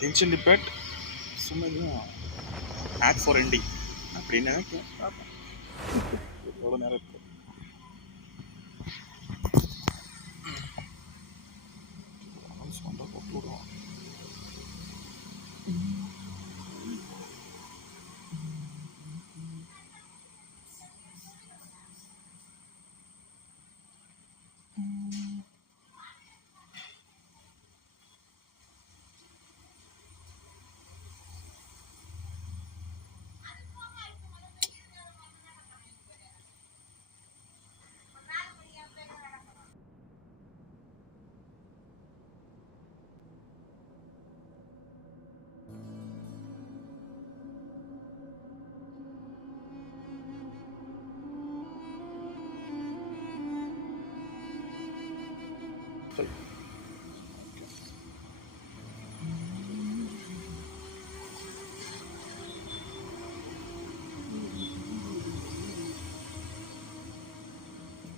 Genshin Impact, Sumeru, ad for ending. அப்படின்னு நினைக்கிறேன். பார்ப்போம். எவ்வளோ நேரம் இருக்கு.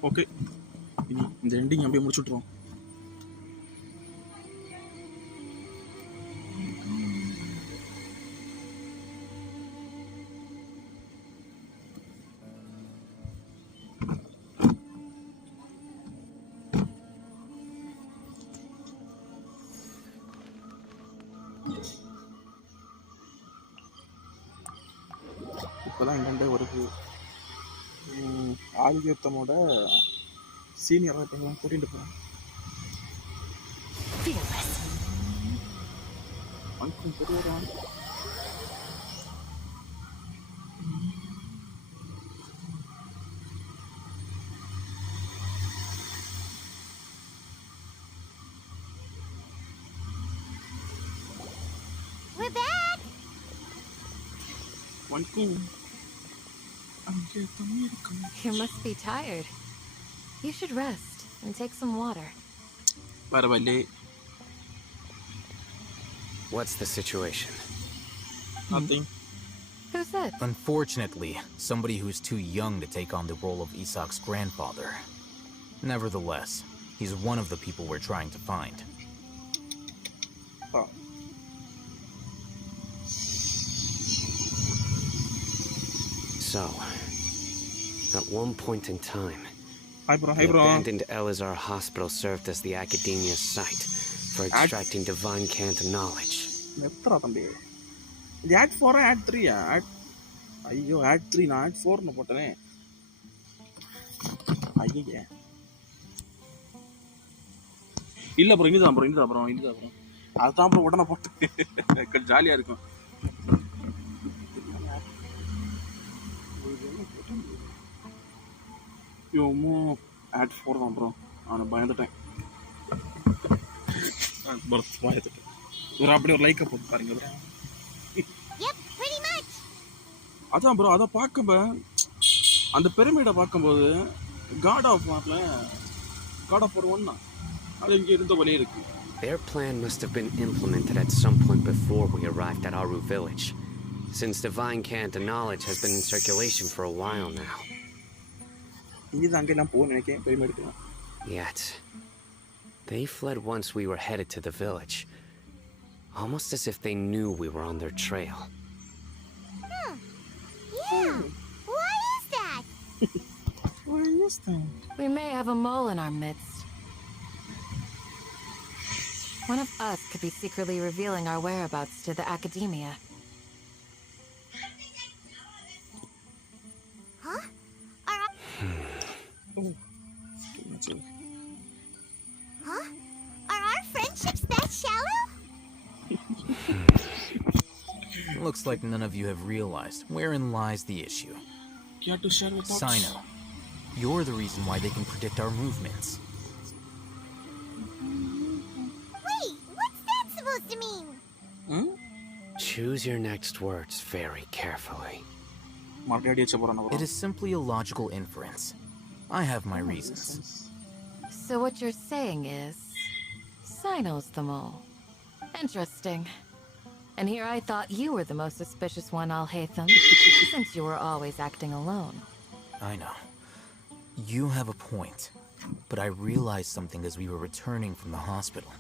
ஓகே, இனி இந்த எண்டிங் அப்படியே முடிச்சுட்ருவோம். இப்போதான் எங்கெண்ட வருது. ஆதிகேத்தமோட சீனியராக இருப்பீங்களாம் கூட்டிகிட்டு போகிறேன். அனுப்பும் பெரியவரான் வணக்கம். You must be tired. You should rest and take some water. பரவாயில்லை. What's the situation? Nothing. Who's that? Unfortunately, somebody who's too young to take on the role of Isak's grandfather. Nevertheless, he's one of the people we're trying to find. So, at one point in time, Hi the bro. abandoned Elazar Hospital served as the academia's site for extracting divine cant knowledge. எத்தரா தம்பி, இது add 4 add 3 add. ஐயோ add 3 நான் add 4னு போட்டனே. ஐயே இல்ல bro, இதுதான் bro. அதுதான் bro உடனே போட்டு ஜாலியா இருக்கும். யோமோ ஆட் 4 தான் ப்ரோ. நான் பயந்துட்டேன். பயந்துட்டேன். ஒரு அப்படி ஒரு லைக்கை போட்டு பாருங்க ப்ரோ. அதான் ப்ரோ, அதை பார்க்கும்போது அந்த பிரமிடை பார்க்கும்போது காட் ஆஃப் வார்ல காட் ஆஃப் ஒரு ஒன்னா அது இங்கே இருந்த வழி இருக்கு. Their plan must have been implemented at some point before we arrived at Aru village, since divine cant knowledge has been in circulation for a while now. இங்கே தான் அங்கெல்லாம் போக நினைக்கிறேன் பிரமிடுக்கு. Yet, they fled once we were headed to the village, almost as if they knew we were on their trail. Yeah, why is that? Why is that? We may have a mole in our midst. One of us could be secretly revealing our whereabouts to the academia. Huh? Huh? Are our friendships that shallow? Looks like none of you have realized wherein lies the issue. Sino, you're the reason why they can predict our movements. Wait, what's that supposed to mean? Choose your next words very carefully. It is simply a logical inference. I have my reasons. So what you're saying is, Sino's the mole. Interesting. And here I thought you were the most suspicious one, Al-Haytham, since you were always acting alone. I know. You have a point. But I realized something as we were returning from the hospital.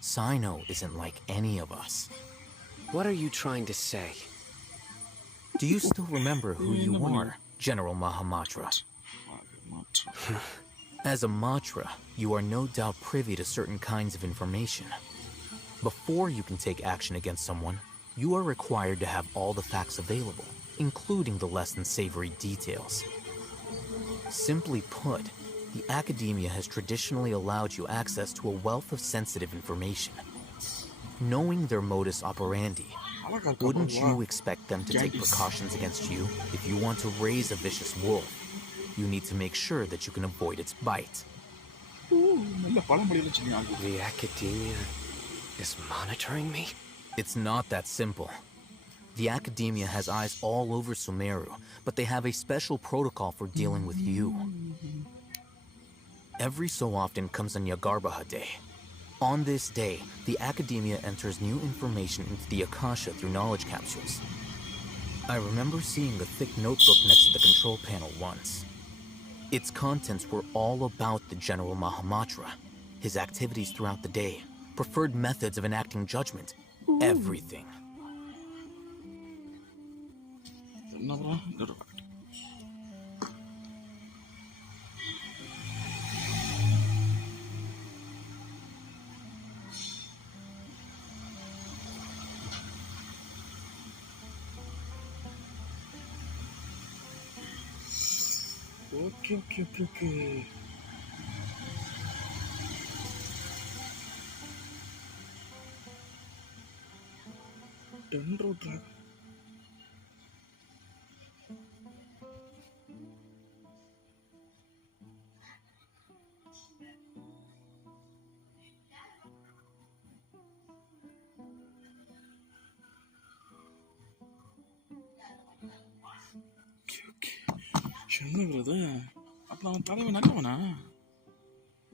Sino isn't like any of us. What are you trying to say? Do you still remember who you are, General Mahamatra? As a Matra, you are no doubt privy to certain kinds of information. Before you can take action against someone, you are required to have all the facts available, including the less than savory details. Simply put, the academia has traditionally allowed you access to a wealth of sensitive information. Knowing their modus operandi, wouldn't you expect them to take precautions against you if you want to raise a vicious wolf? You need to make sure that you can avoid its bite. The academia is monitoring me? It's not that simple. The academia has eyes all over Sumeru, but they have a special protocol for dealing with you. Every so often comes a Nyagarbaha Day. On this day, the academia enters new information into the Akasha through knowledge capsules. I remember seeing a thick notebook next to the control panel once. Its contents were all about the General Mahamatra, his activities throughout the day, preferred methods of enacting judgment, everything. Okay. Dendro track.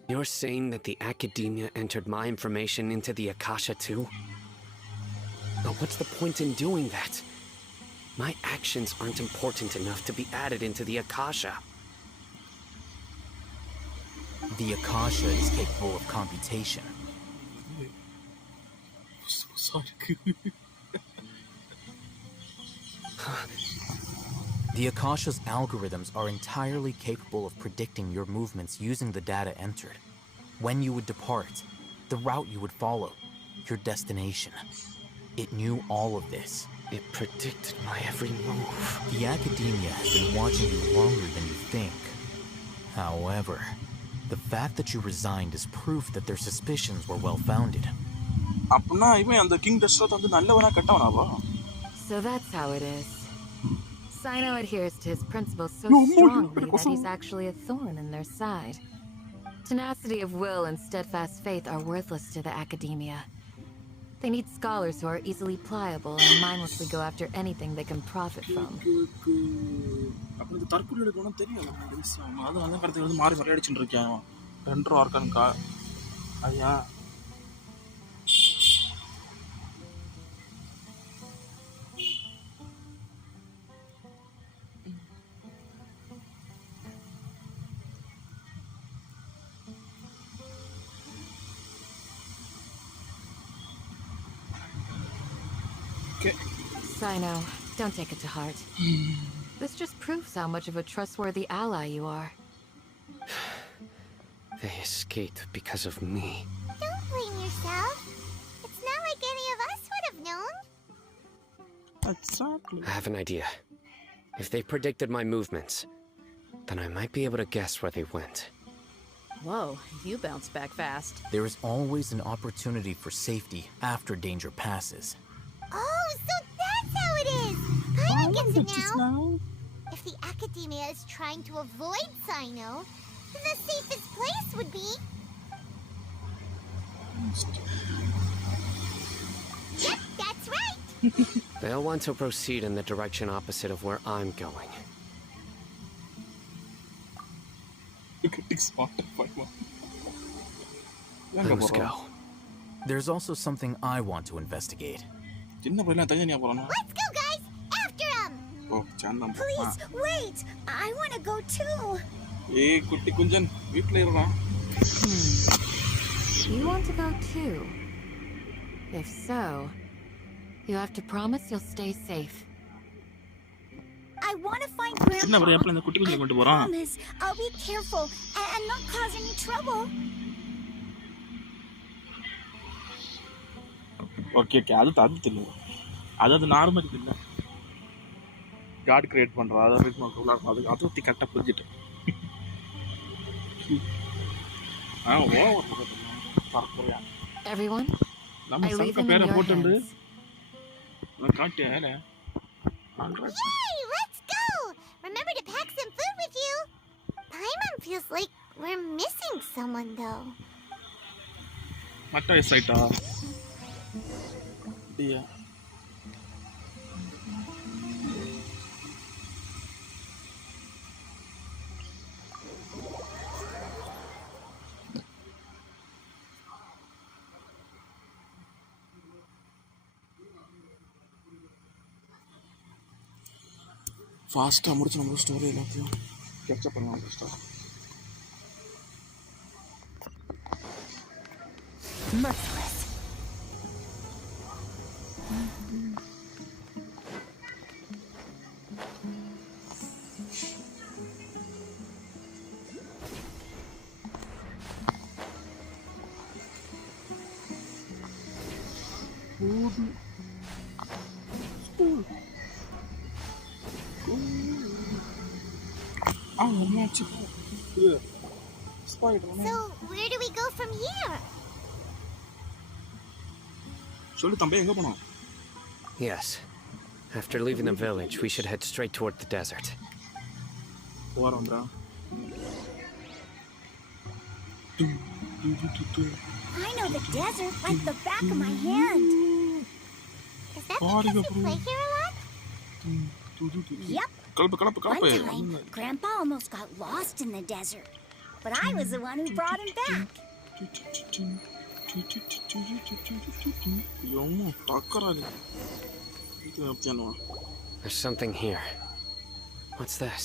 You're saying that the academia entered my information into the Akasha too? But what's the point in doing that? My actions aren't important enough to be added into the Akasha. The Akasha is capable of computation. The Akasha's algorithms are entirely capable of predicting your movements using the data entered. When you would depart, the route you would follow, your destination. It knew all of this. It predicted my every move. The academia has been watching you longer than you think. However, the fact that you resigned is proof that their suspicions were well-founded. So that's how it is. Sino adheres to his principles so strongly that he's actually a thorn in their side. Tenacity of will and steadfast faith are worthless to the academia. They need scholars who are easily pliable and mindlessly go after anything they can profit from. Sino, don't take it to heart. This just proves how much of a trustworthy ally you are. They escaped because of me. Don't blame yourself. It's not like any of us would have known. Exactly. I have an idea. If they predicted my movements, then I might be able to guess where they went. Whoa, you bounce back fast. There is always an opportunity for safety after danger passes. Oh, so that's how it is! Paimon gets it now! If the academia is trying to avoid Sino, then the safest place would be... Yep, that's right! They'll want to proceed in the direction opposite of where I'm going. Let's go. There's also something I want to investigate. Let's go, guys! After him! Please, wait! I want to go too! You want to go too? If so, you have to promise you'll stay safe. I want to find சின்ன ஒரு Grandpa. ஏப்ல இந்த குட்டி குஞ்சியை கொண்டு I போறான். promise I'll be careful and not cause any trouble. Okay okay அது தெரியும். அது normal இல்லை. கார்டு கிரியேட் பண்றா அதாவது அது அதை கரெக்டாக புரிஞ்சுட்டு Everyone, நம்ம I leave சங்க them in பேரை your போட்டு hands. நான் காட்டியா Yay, let's go! Remember to pack some food with you. Paimon feels like we're missing someone, though. மட்ட வயசாயிட்டா அப்படியா ஃபாஸ்ட்டாக முடிச்சு நம்ம ஸ்டோரி எல்லாத்தையும் கேட்சப் பண்ணலாம் ஃபஸ்ட்டாக. Merciless. என்னாச்சு So, where do we go from here? சொல்லு தம்பி எங்கே போனோம்? Yes. After leaving the village, we should head straight toward the desert. போகிறோம்டா. I know the desert like the back of my hand. Is that because you play here a lot? Yep. Club One time, Grandpa almost got lost in the desert, but I was the one who brought him back. There's something here. What's this?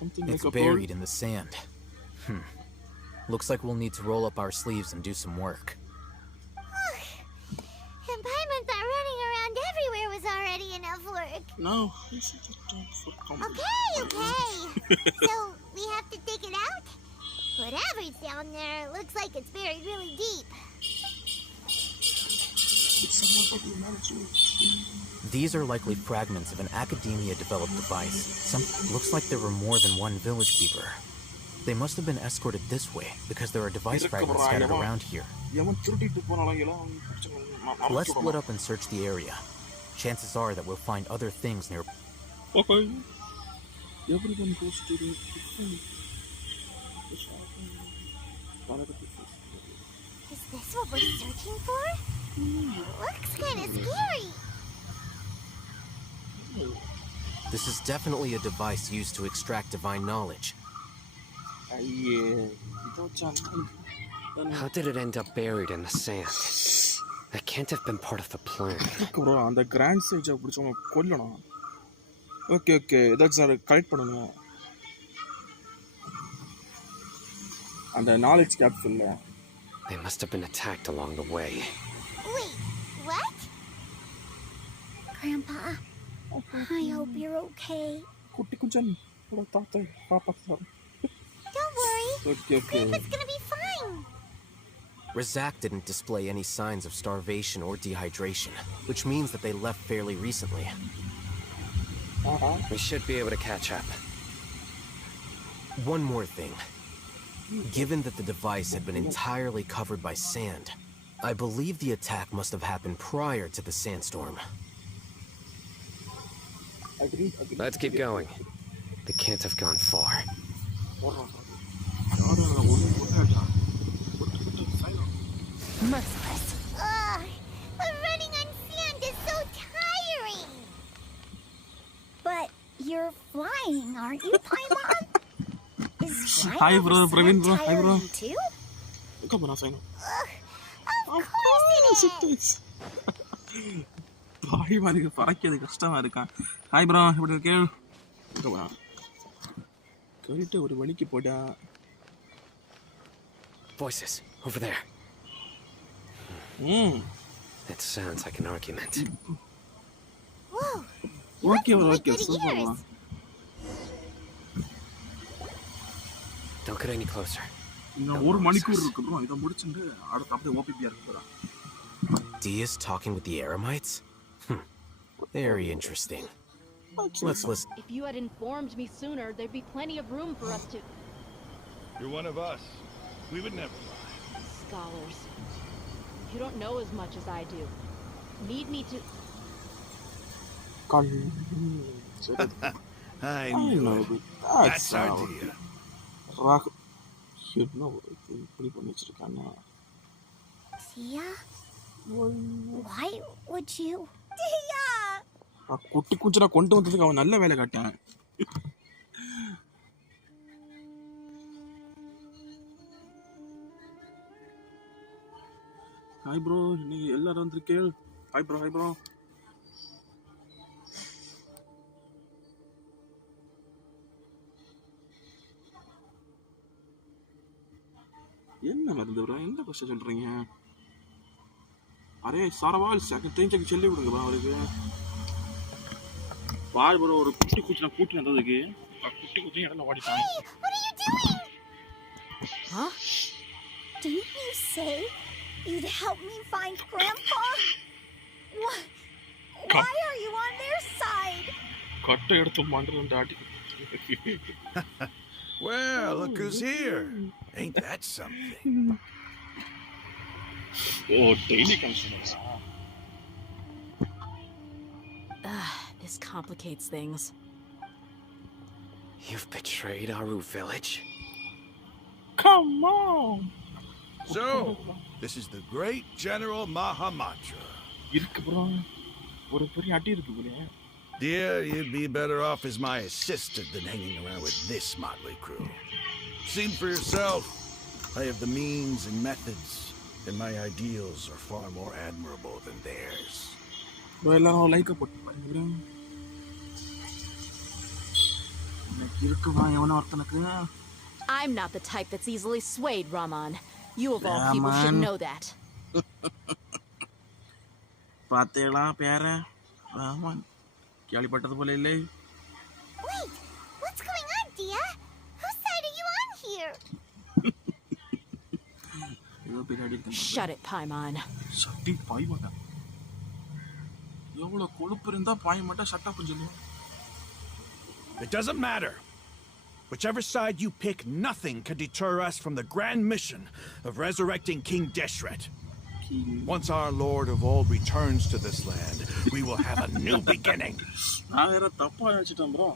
Something It's like a buried in the sand. Looks like we'll need to roll up our sleeves and do some work. And Paimon thought running around everywhere was already enough work. No. Okay. So, we have to dig it out? Whatever's down there, it looks like it's buried really deep. These are likely fragments of an academia-developed device. Looks like there were more than one village keeper. They must have been escorted this way because there are device fragments scattered around here. Let's split up and search the area. Chances are that we'll find other things near. Okay. Everyone goes to the Is this what we're searching for? Looks kind of scary. This is definitely a device used to extract divine knowledge. How did it end up buried in the sand? That can't have been part of the plan. bro அந்த grand சைஜை பிடிச்சவங்க கொல்லணும். Okay இதாச்சு sir collect பண்ணணும் அந்த knowledge கேப்சூல்ல. They must have been attacked along the way. Wait, what? Grandpa, I hope you're okay. குட்டி குஞ்சன் தாத்தா பாப்பா sir. Don't worry. Okay. Grandpa's gonna be fine. Razak didn't display any signs of starvation or dehydration, which means that they left fairly recently. We should be able to catch up. One more thing. Given that the device had been entirely covered by sand, I believe the attack must have happened prior to the sandstorm. Let's keep going. They can't have gone far. Merciless. But running on sand is so tiring. But you're flying, aren't you, Paimon? Is flying Hi, over bro. sand Praveen, bro. Hi, bro. tiring too? Come on, Saino. Of course it is. பாய் மாதிரி பறக்கிறது கஷ்டமா இருக்கான். Hi bro, எப்படி இருக்கே? கேட்டு ஒரு வழிக்கு போடா. Voices over there. That sounds like an argument. Whoa, you have Okay, really okay, good super. ears. Don't get any closer. இன்னும் ஒரு மணிக்கூர் இருக்கு bro. இத முடிச்சிட்டு அடுத்து அப்படியே OPP இருக்கு bro. Dia's talking with the Eremites? Very interesting. Let's listen. If you had informed me sooner, there'd be plenty of room for us to... You're one of us. We would never lie. Scholars. You don't know as much as I do. Need me to... I knew it. That's our Dia. Rock. You know, இப்படி பண்ணி வச்சிருக்கானா? Tia? Why would you? Tia! குட்டி குஞ்சனா கொண்டு வந்ததுக்கு அவன் நல்ல வேலை காட்டான். Hi bro, நீங்க எல்லாரும் வந்திருக்கீங்க. Hi bro, hi bro. என்ன மருந்து ப்ரோ, என்ன கொஸ்டின் சொல்றீங்க? அரே சாரவால் செகண்ட் டைம் சொல்லி விடுங்க ப்ரோ அவருக்கு. பாய் ப்ரோ, ஒரு குட்டி குச்சி நான் கூட்டி வந்ததுக்கு குட்டி குச்சி இடத்துல ஓடிட்டான். What are you doing? Huh? Didn't you say you'd help me find Grandpa? What? Why are you on their side? கட்டை எடுத்து மாண்டல daddy. Well, look who's here. Ain't that something? Oh, daily customers. This complicates things. You've betrayed Aru village? Come on. So, this is the great General Mahamatra. இருக்கு bro. ஒரு பெரிய அடி இருக்கு bro. Dear, you'd be better off as my assistant than hanging around with this motley crew. Seen for yourself. I have the means and methods, and my ideals are far more admirable than theirs. bro எல்லாரும் like போட்டு பாருங்க bro. எனக்கு இருக்குவா எவனோ ஒருத்தனுக்கு. I'm not the type that's easily swayed, Raman. You of all people Raman. should know that. பாத்தேளா பேர ராமன் கேள்விப்பட்டது போல இல்லை. Wait, what's going on, Dia? Whose side are you on here? ஏதோ பெரிய அடி இருக்கு. Shut it, Paimon. சட்டி பாய் மாட்டா. எவ்வளவு கொழுப்பு இருந்தா பாய் மாட்டா சட்டா சொல்லுவான். It doesn't matter. Whichever side you pick, nothing can deter us from the grand mission of resurrecting King Deshret. Once our Lord of Old returns to this land, we will have a new beginning. நான் வேற தப்பா நினைச்சிட்டேன் bro.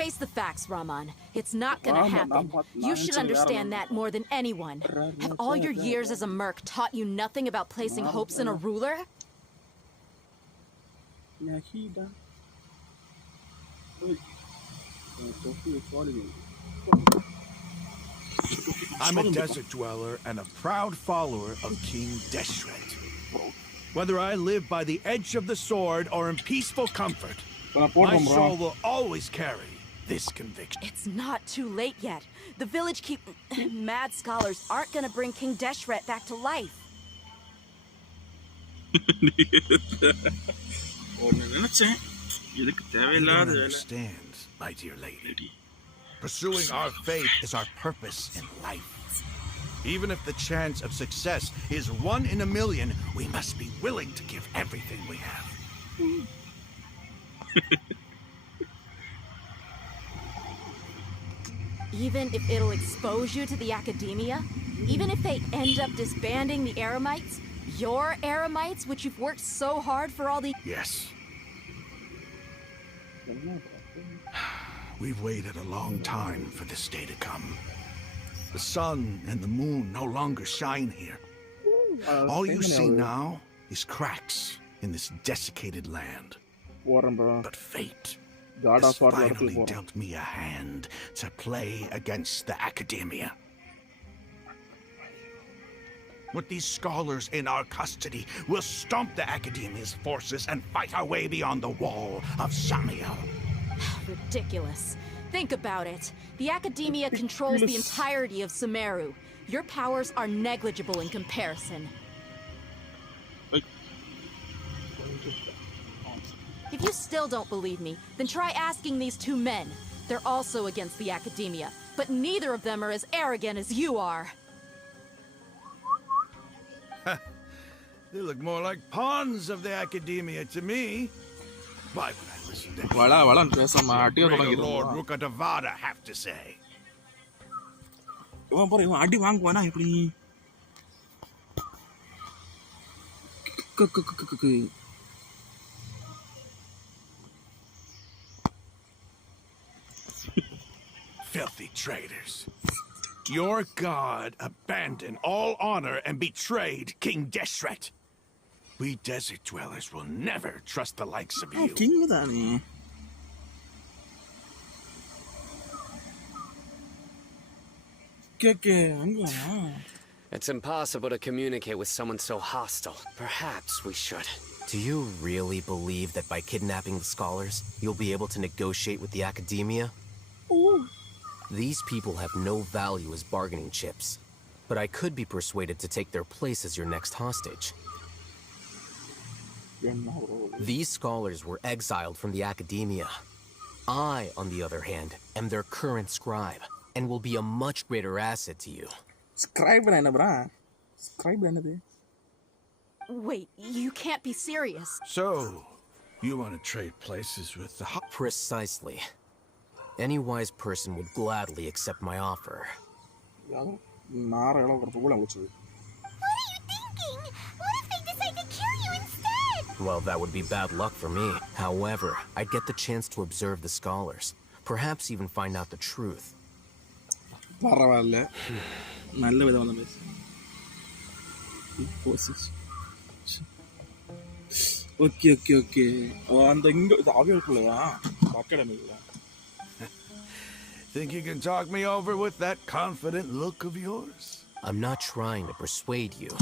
Face the facts, Raman. It's not gonna happen. You should understand that more than anyone. Have all your years as a merc taught you nothing about placing hopes in a ruler? Nahida. I'm a desert dweller and a proud follower of King Deshret. Whether I live by the edge of the sword or in peaceful comfort, my soul will always carry this conviction. It's not too late yet. The village mad scholars aren't gonna bring King Deshret back to life. நினைச்சேன் இதுக்கு You தேவையில்லாத don't வேலை. understand, my dear lady. Pursuing our faith is our purpose in life. Even if the chance of success is 1 in a million, we must be willing to give everything we have. Even if it'll expose you to the academia, even if they end up disbanding the Eremites, your Eremites, which you've worked so hard for all the... Yes. We've waited a long time for this day to come. The sun and the moon no longer shine here. All you see now is cracks in this desiccated land. But fate has finally dealt me a hand to play against the academia. With these scholars in our custody, we'll stomp the academia's forces and fight our way beyond the wall of Samiel. Ridiculous. Think about it. The academia controls the entirety of Sumeru. Your powers are negligible in comparison. If you still don't believe me, then try asking these two men. They're also against the academia, but neither of them are as arrogant as you are. They look more like pawns of the academia to me. Why would I listen to வளன்னு பேசாம அடிக்க Lord தொடங்கிடுவான். Rukadavada have to say? இவன் அடி வாங்குவானா எப்படி? Filthy traitors. Your god abandoned all honor and betrayed King Deshret. We desert dwellers will never trust the likes of you. King தானே. அங்க It's impossible to communicate with someone so hostile. Perhaps we should. Do you really believe that by kidnapping the scholars, you'll be able to negotiate with the academia? Ooh. These people have no value as bargaining chips, but I could be persuaded to take their place as your next hostage. These scholars were exiled from the academia. I, on the other hand, am their current scribe, and will be a much greater asset to you. Scribe என்ன bra? Scribe என்னது? Wait, you can't be serious. So, you want to trade places with the Precisely. Any wise person would gladly accept my offer. What are you thinking? What if they decide to kill you instead? Well, that would be bad luck for me. However, I'd get the chance to observe the scholars. Perhaps even find out the truth. பரவாயில்ல நல்ல விதமாக பேசு okay okay okay அந்த இங்கே அவையல்குள்ளயா அகாடமிக்குள்ள Think you can talk me over with that confident look of yours? I'm not trying to persuade you.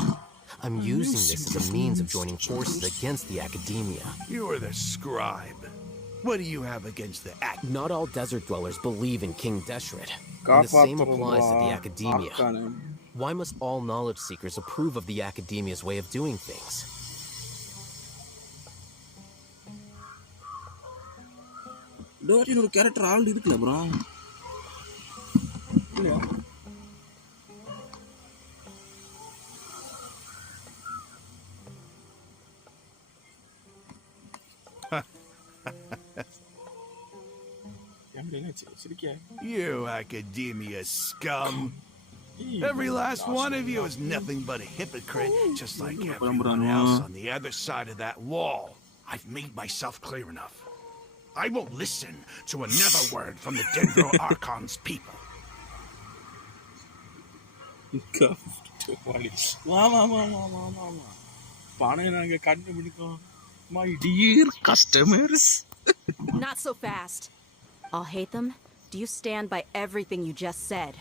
I'm using this as a means of joining forces against the academia. You are the scribe. What do you have against the act? Not all desert dwellers believe in King Deshret. And the same applies to the academia. Why must all knowledge seekers approve of the academia's way of doing things? டோரின் ஒரு character already இருக்குல்ல bro இல்லையா You academia scum. Every last one of you is nothing but a hypocrite, just like everyone else on the other side of that wall. I've made myself clear enough. I won't listen to another word from the Dendro Archon's people. My dear customers. Not so fast. I'll hate them. Do you stand by everything you just said?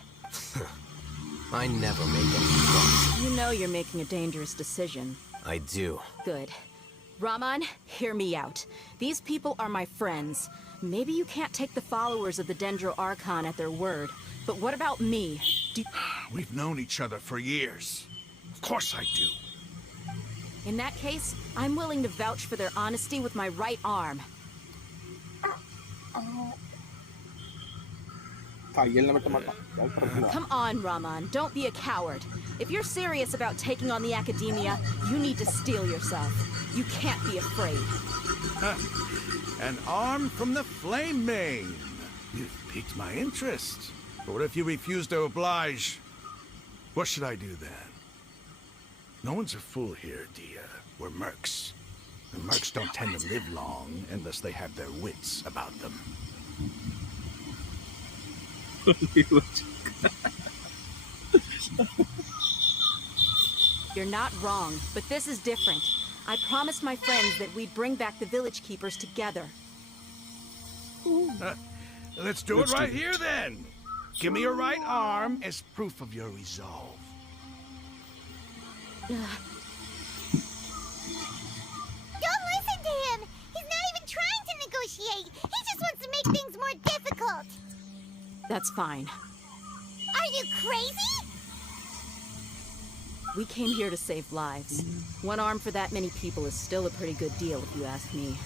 I never make any promises. You know you're making a dangerous decision. I do. Good. Raman, hear me out. These people are my friends. Maybe you can't take the followers of the Dendro Archon at their word, but what about me? We've known each other for years. Of course I do. In that case, I'm willing to vouch for their honesty with my right arm. Come on, Raman, don't be a coward. If you're serious about taking on the academia, you need to steel yourself. You can't be afraid. An arm from the flame main. You've piqued my interest. But what if you refuse to oblige? What should I do then? No one's a fool here, Dia. We're mercs. And mercs don't tend to live long unless they have their wits about them. You're not wrong, but this is different. I promised my friends that we'd bring back the village keepers together. Let's do it right here then. Give me your right arm as proof of your resolve. Don't listen to him! He's not even trying to negotiate! He just wants to make things more difficult! That's fine. Are you crazy? We came here to save lives. One arm for that many people is still a pretty good deal, if you ask me.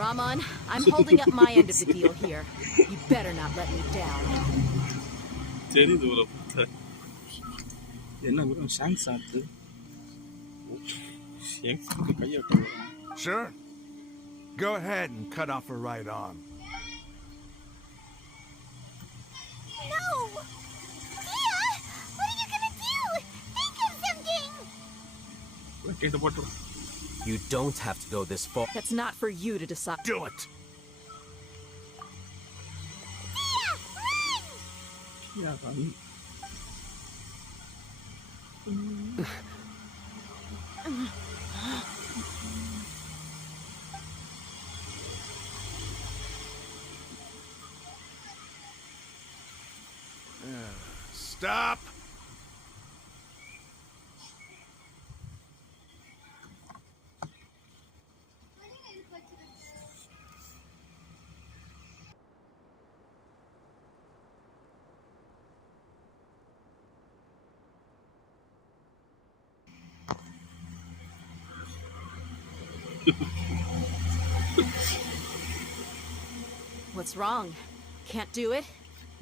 Rahman, I'm holding up my end of the deal here. You better not let me down. தெரியுது bro. என்ன bro ஷாங்ஸ் ஆத்து? ஷாங்ஸ்க்கு கையை விட்டு. Sure. Go ahead and cut off her right arm. No! Dia! What are you gonna do? Think of something! கேட்டு போட்டு. You don't have to go this far. That's not for you to decide. Do it! Yeah, Stop! What's wrong? Can't do it?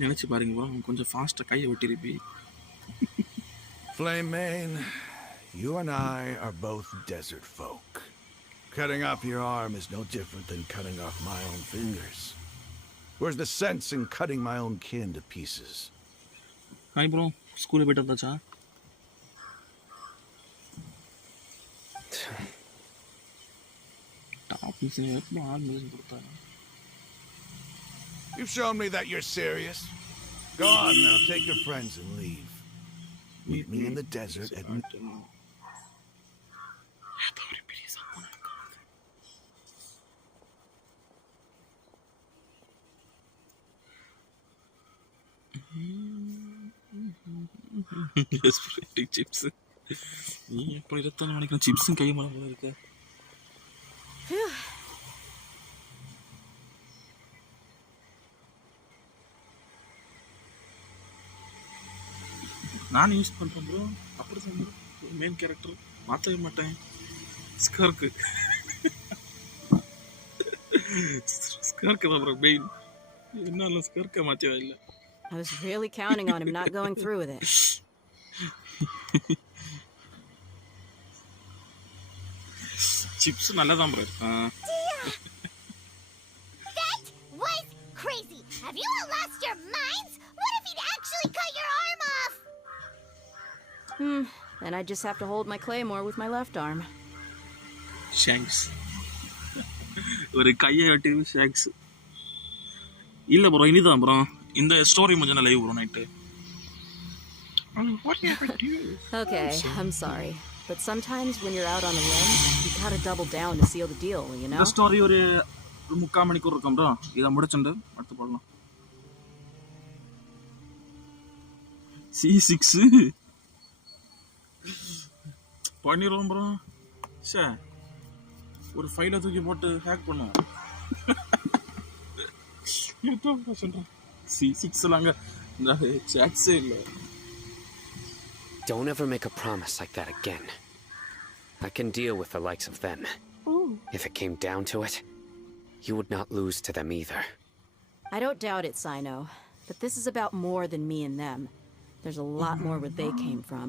நினைச்சு பாருங்க bro, கொஞ்சம் ஃபாஸ்டா கையை விட்டிருப்பி. Flame Mane, you and I are both desert folk. Cutting off your arm is no different than cutting off my own fingers. Where's the sense in cutting my own kin to pieces? Hi bro, ஸ்கூல்ல போயிட்டு வந்தாச்சா? Top mission எப்போ all mission கொடுத்தாங்க? You've shown me that you're serious. Go on now, take your friends and leave. Meet me in the desert at chips. நீ எப்போ 24 மணிக்கு சிப்ஸும் கை மேல போல இருக்க. நான் யூஸ் பண்ணுறேன் ப்ரோ. அப்படி தான் ப்ரோ மெயின் கேரக்டர் மாற்றவே மாட்டேன். ஸ்கர்க்கு தான் ப்ரோ மெயின். என்னால ஸ்கர்க்கை மாற்றவே இல்லை. I was really counting on him not going through with it. Chips நல்லா தான் ப்ரோ இருக்கும். That was crazy. Have you all lost your minds? What if he'd actually cut your arm off? Then I just have to hold my claymore with my left arm. ஷாங்க்ஸ் ஒரு கையை வெட்டி ஷாங்க்ஸ் இல்லை bro. இனிதான் bro இந்த story முடிஞ்ச live bro night. Okay, I'm sorry. But sometimes when you're out on a limb, you gotta double down to seal the deal, you know? இந்த story ஒரு 3/4 மணிக்கூர் இருக்கும் ப்ரோ. இதை முடிச்சுட்டு அடுத்து போடலாம். C6 பண்ணிடுவோம் ப்ரோ. சே ஒரு ஃபைலை தூக்கி போட்டு ஹேக் பண்ணுவோம். சொல்கிறேன் C6 அங்கே இந்த சாட்ஸே இல்லை. Don't ever make a promise like that again. I can deal with the likes of them. If it came down to it, you would not lose to them either. I don't doubt it, Sino. But this is about more than me and them. There's a lot more where they came from.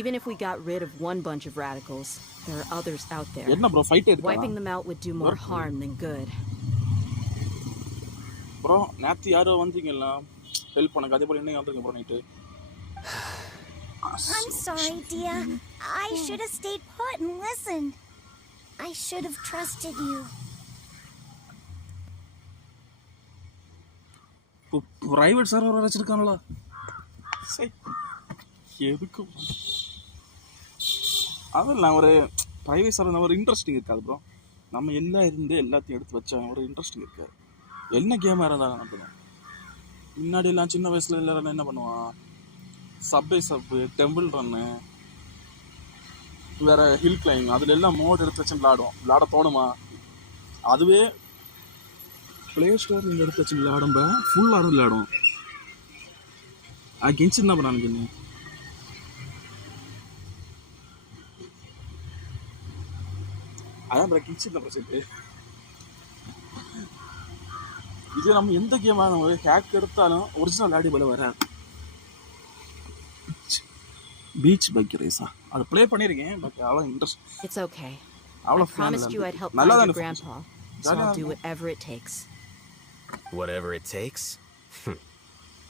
Even if we got rid of one bunch of radicals, there are others out there. Wiping them out would do more harm than good. Bro, நேத்து யாரோ வந்தீங்கல்ல help பண்ணங்க. அதே போல என்ன வந்தீங்க bro night? I'm sorry, Dia. I should have stayed put and listened. I should have trusted you. Private server வச்சிருக்காங்களா? எதுக்கு அதெல்லாம் ஒரு பிரைவேட் சர்வர் ஒரு இன்ட்ரெஸ்டிங் இருக்காது ப்ரோ. நம்ம எல்லாம் இருந்து எல்லாத்தையும் எடுத்து வச்சா ஒரு இன்ட்ரெஸ்டிங் இருக்காது. என்ன கேமாக இருந்தாலும் நடக்கணும். முன்னாடி எல்லாம் சின்ன வயசுல எல்லாரும் என்ன பண்ணுவான், சப்பு டெம்பிள் ரன்னு வேற ஹில் கிளைம்பிங் அதுல எல்லாம் மோட் எடுத்து வச்சு விளாட தோணுமா? அதுவே பிளே ஸ்டோர் நீங்கள் எடுத்து வச்சு விளையாடும்ப ஃபுல் ஆடும் விளையாடும். கென்ஷின் தான் பண்ணானுங்க. அதான் கிச்சன் பிரச்சனை. இது நம்ம எந்த கேம் நம்ம ஹேக் எடுத்தாலும் ஒரிஜினல் ஆடி போல வராது. பீச் பைக் ரேஸா அது ப்ளே பண்ணிருக்கேன், பட் அவ்வளோ interest. It's okay. I promised you I'd help find your grandpa, so I'll do whatever it takes. Whatever it takes?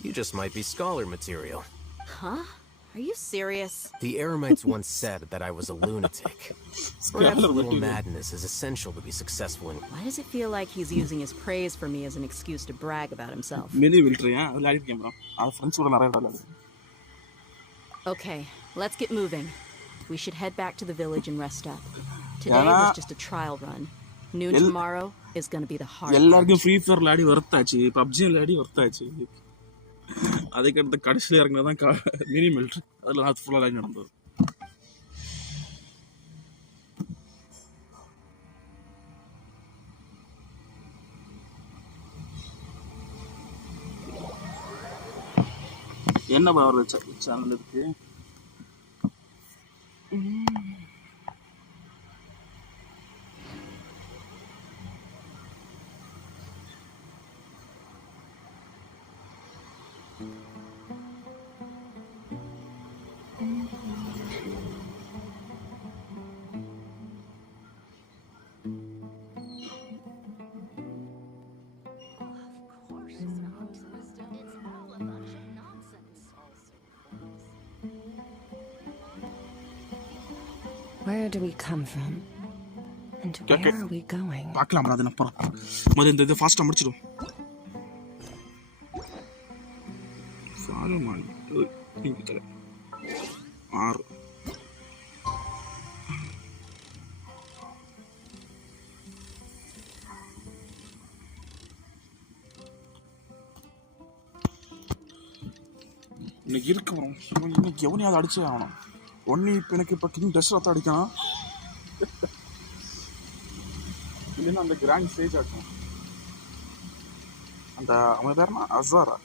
You just might be scholar material. Huh? Are you serious? The Eremites once said that I was a lunatic. Perhaps a little madness is essential to be successful in... Why does it feel like he's using his praise for me as an excuse to brag about himself? Okay, let's get moving. We should head back to the village and rest up. Today was just a trial run. Noon tomorrow is going to be the hard எல்லாருக்கும் free fire விளையாடி வர்த்தாச்சு, PUBG விளையாடி வர்த்தாச்சு. அதுக்கடுத்து கடைசியில் இறங்கினதான் mini military. அதில் நான் ஃபுல்லாக விளையாடி நடந்தது. என்ன பவர் சேனல் இருக்கு? Where do we come from? And where are we going? பார்க்கலாம் அது அப்புறம். முதல்ல இந்த ஃபாஸ்டா முடிச்சிடும். ஃபாலோ பண்ணு. நீங்க தர. 6 இன்னைக்கு இருக்கு வரும். இன்னைக்கு எவனையாவது அடிச்சே ஆகணும். ஒன்று இப்போ எனக்கு இப்போ கிங் டஸ்ட் அடிக்கணும், இல்லைன்னா அந்த கிராண்ட் ஸ்டேஜ் ஆகும். அந்த அவன் பேர்னா அசாரா.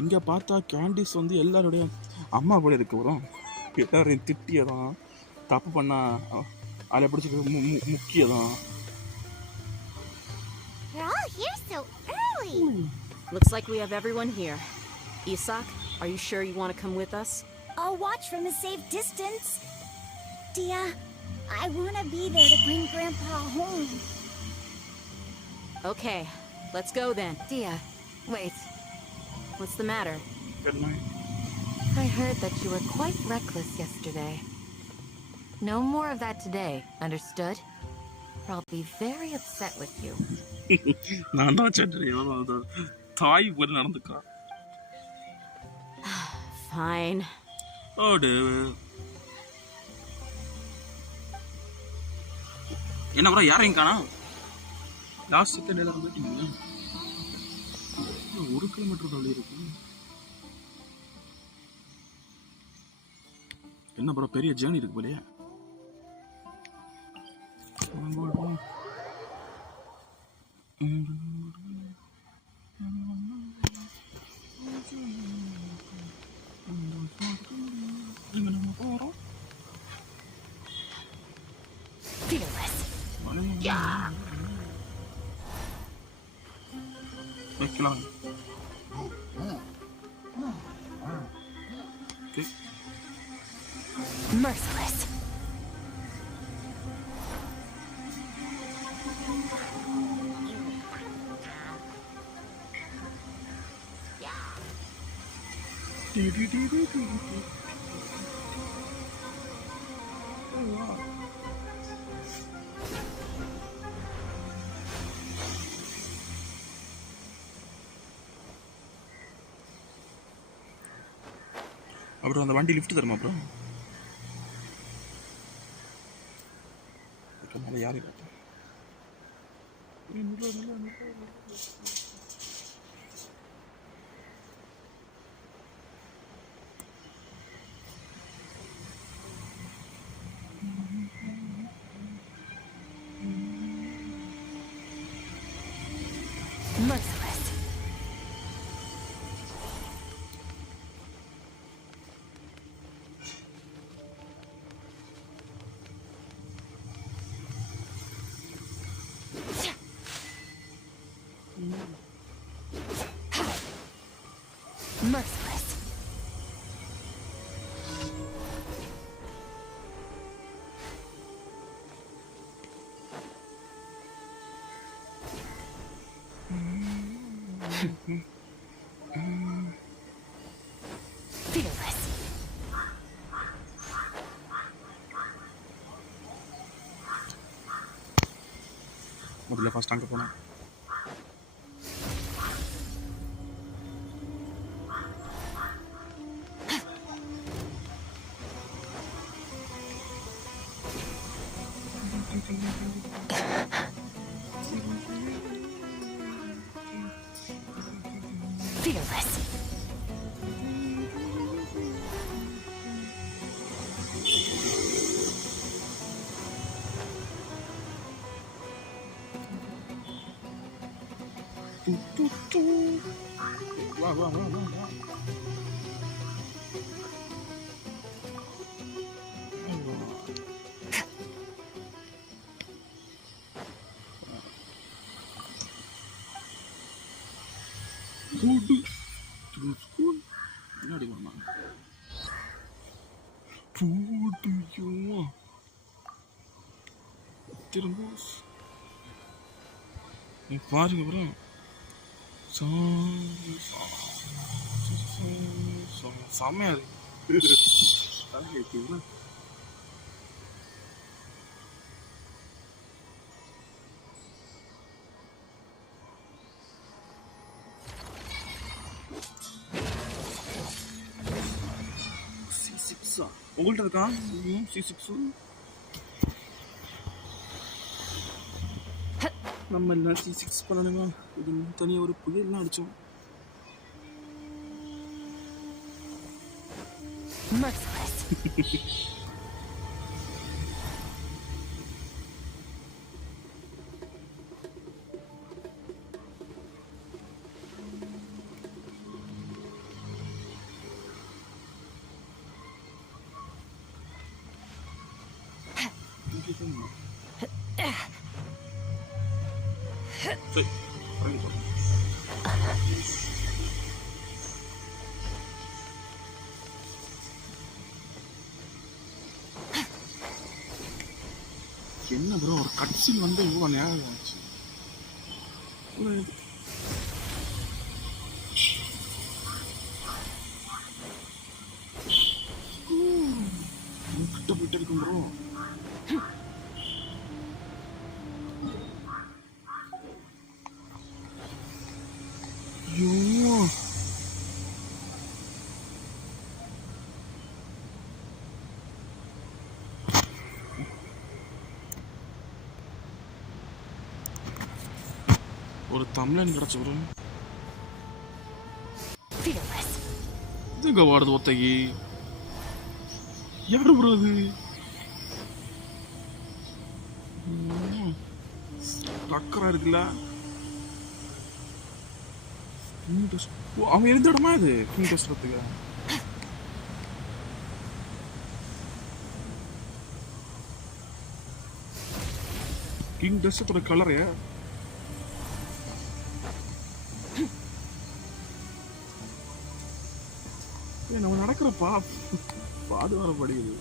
இங்கே பார்த்தா கேண்டிஸ் வந்து எல்லாருடைய அம்மா போல இருக்கு வரும். எல்லாரையும் திட்டியதான், தப்பு பண்ணா அதை பிடிச்சிட்டு முக்கியதான். You're all here so early. Looks like we have everyone here. Isak, are you sure you want to come with us? I'll watch from a safe distance. Dia, I want to be there to bring Grandpa home. Okay, let's go then. Dia, wait. What's the matter? Good night. I heard that you were quite reckless yesterday. No more of that today, understood? Or I'll be very upset with you. நான் தான் சென்று தாய் போல நடந்துக்கா. Fine. ஓடு. என்ன bro யாரையும் காணா? Last second எல்லாம் வந்துட்டீங்க. 1 கிலோமீட்டர் தள்ளி இருக்கு. என்ன ப்ரோ பெரிய ஜேர்னி இருக்கு போலயே. Fearless. வைக்கலாம். Merciless. அப்புறம் அந்த வண்டி லிஃப்ட் தருமா அப்புறம் மேலே யாரு Merciless. Fearless. முதல்ல ஃபர்ஸ்ட் அங்க போனா Fearless. வா வா வா வா வா கூடு ஸ்கூல் முன்னாடி வாங்க பூடியோ திரும்ப நீ பாருங்க ப்ரோ செம்மையா இருக்கு உங்கள்கிட்ட இருக்கா C6 நம்ம எல்லாம் C6 பண்ணணுமா இது தனியாக ஒரு புயல்லாம் அடித்தோம் Merciless. என்ன ப்ரோ ஒரு கட்சியில் வந்து இவ்வளோ நேரம் ஆச்சு கிட்ட போயிட்டு இருக்கும் ப்ரோ ஐயோ ஒரு தமிழன் கிடச்சி ப்ரோ இதுங்க வாடுது ஒத்தகி யாரு ப்ரோ அது டக்கரா இருக்குல்ல அவன் இருந்த இடமா இது கிங் டெஸ்ட்றதுக்கு கிங் டெஸ்டோட கலரு நம்ம நடக்கிற பாது வர படிக்குது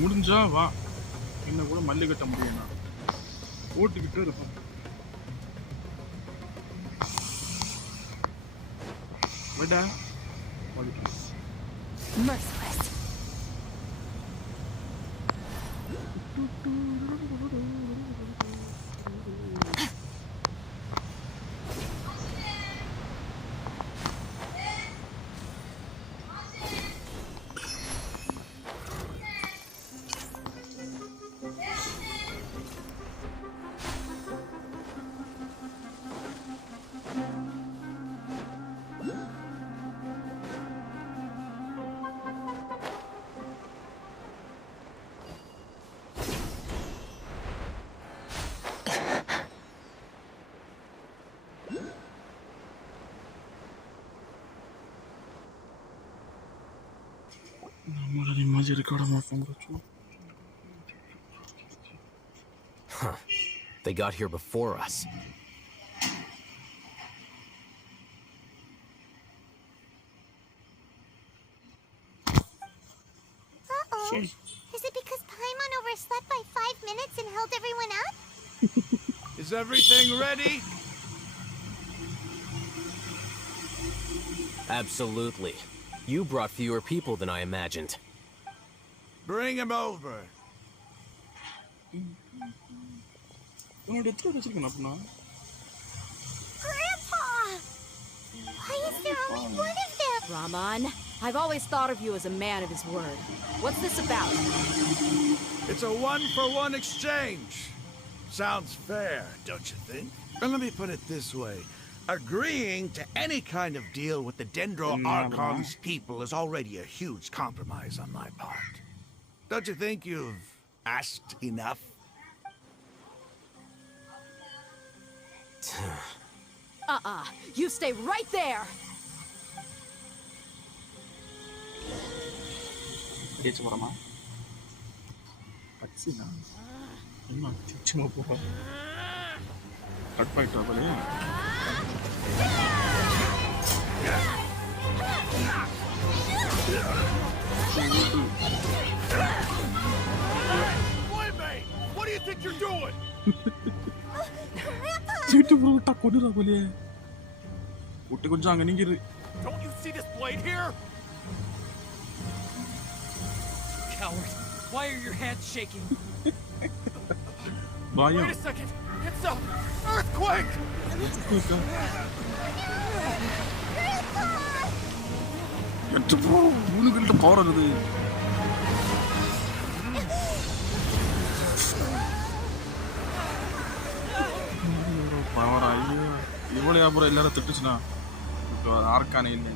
முடிஞ்சா வா என்ன கூட மல்லி கட்ட முடியும் ஓட்டுக்கிட்டே இருப்பேன் விடா Merciless. Huh. They got here before us. Uh-oh. Is it because Paimon overslept by 5 minutes and held everyone up? Is everything ready? Absolutely. You brought fewer people than I imagined. Bring him over. Grandpa! Why is there only one of them? Rahman, I've always thought of you as a man of his word. What's this about? It's a one-for-one exchange. Sounds fair, don't you think? And let me put it this way. Agreeing to any kind of deal with the Dendro Archon's people is already a huge compromise on my part. Don't you think you've asked enough? You stay right there! Playmate! What do you think you're doing? Don't you see this blade here? Coward, why are your hands shaking? Wait a second! It's a earthquake! இவ்வளோ அப்புறம் எல்லாரும் திட்டுச்சுன்னா ஆர்க்கானே இல்லை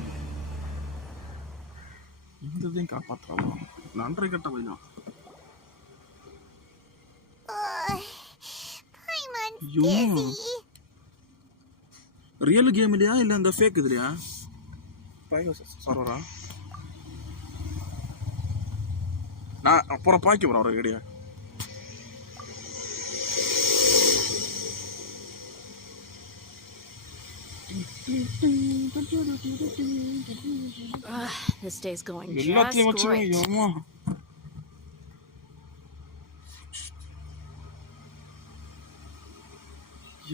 இதையும் காப்பாற்றுறோம் நன்றி கட்ட பையன் real game இல்லையா இல்லை இந்த ஃபேக் இதுலையா சர்வரா நான் அப்புறம் பாய்க்க போகிறேன் ஒரு idea This day's going just great.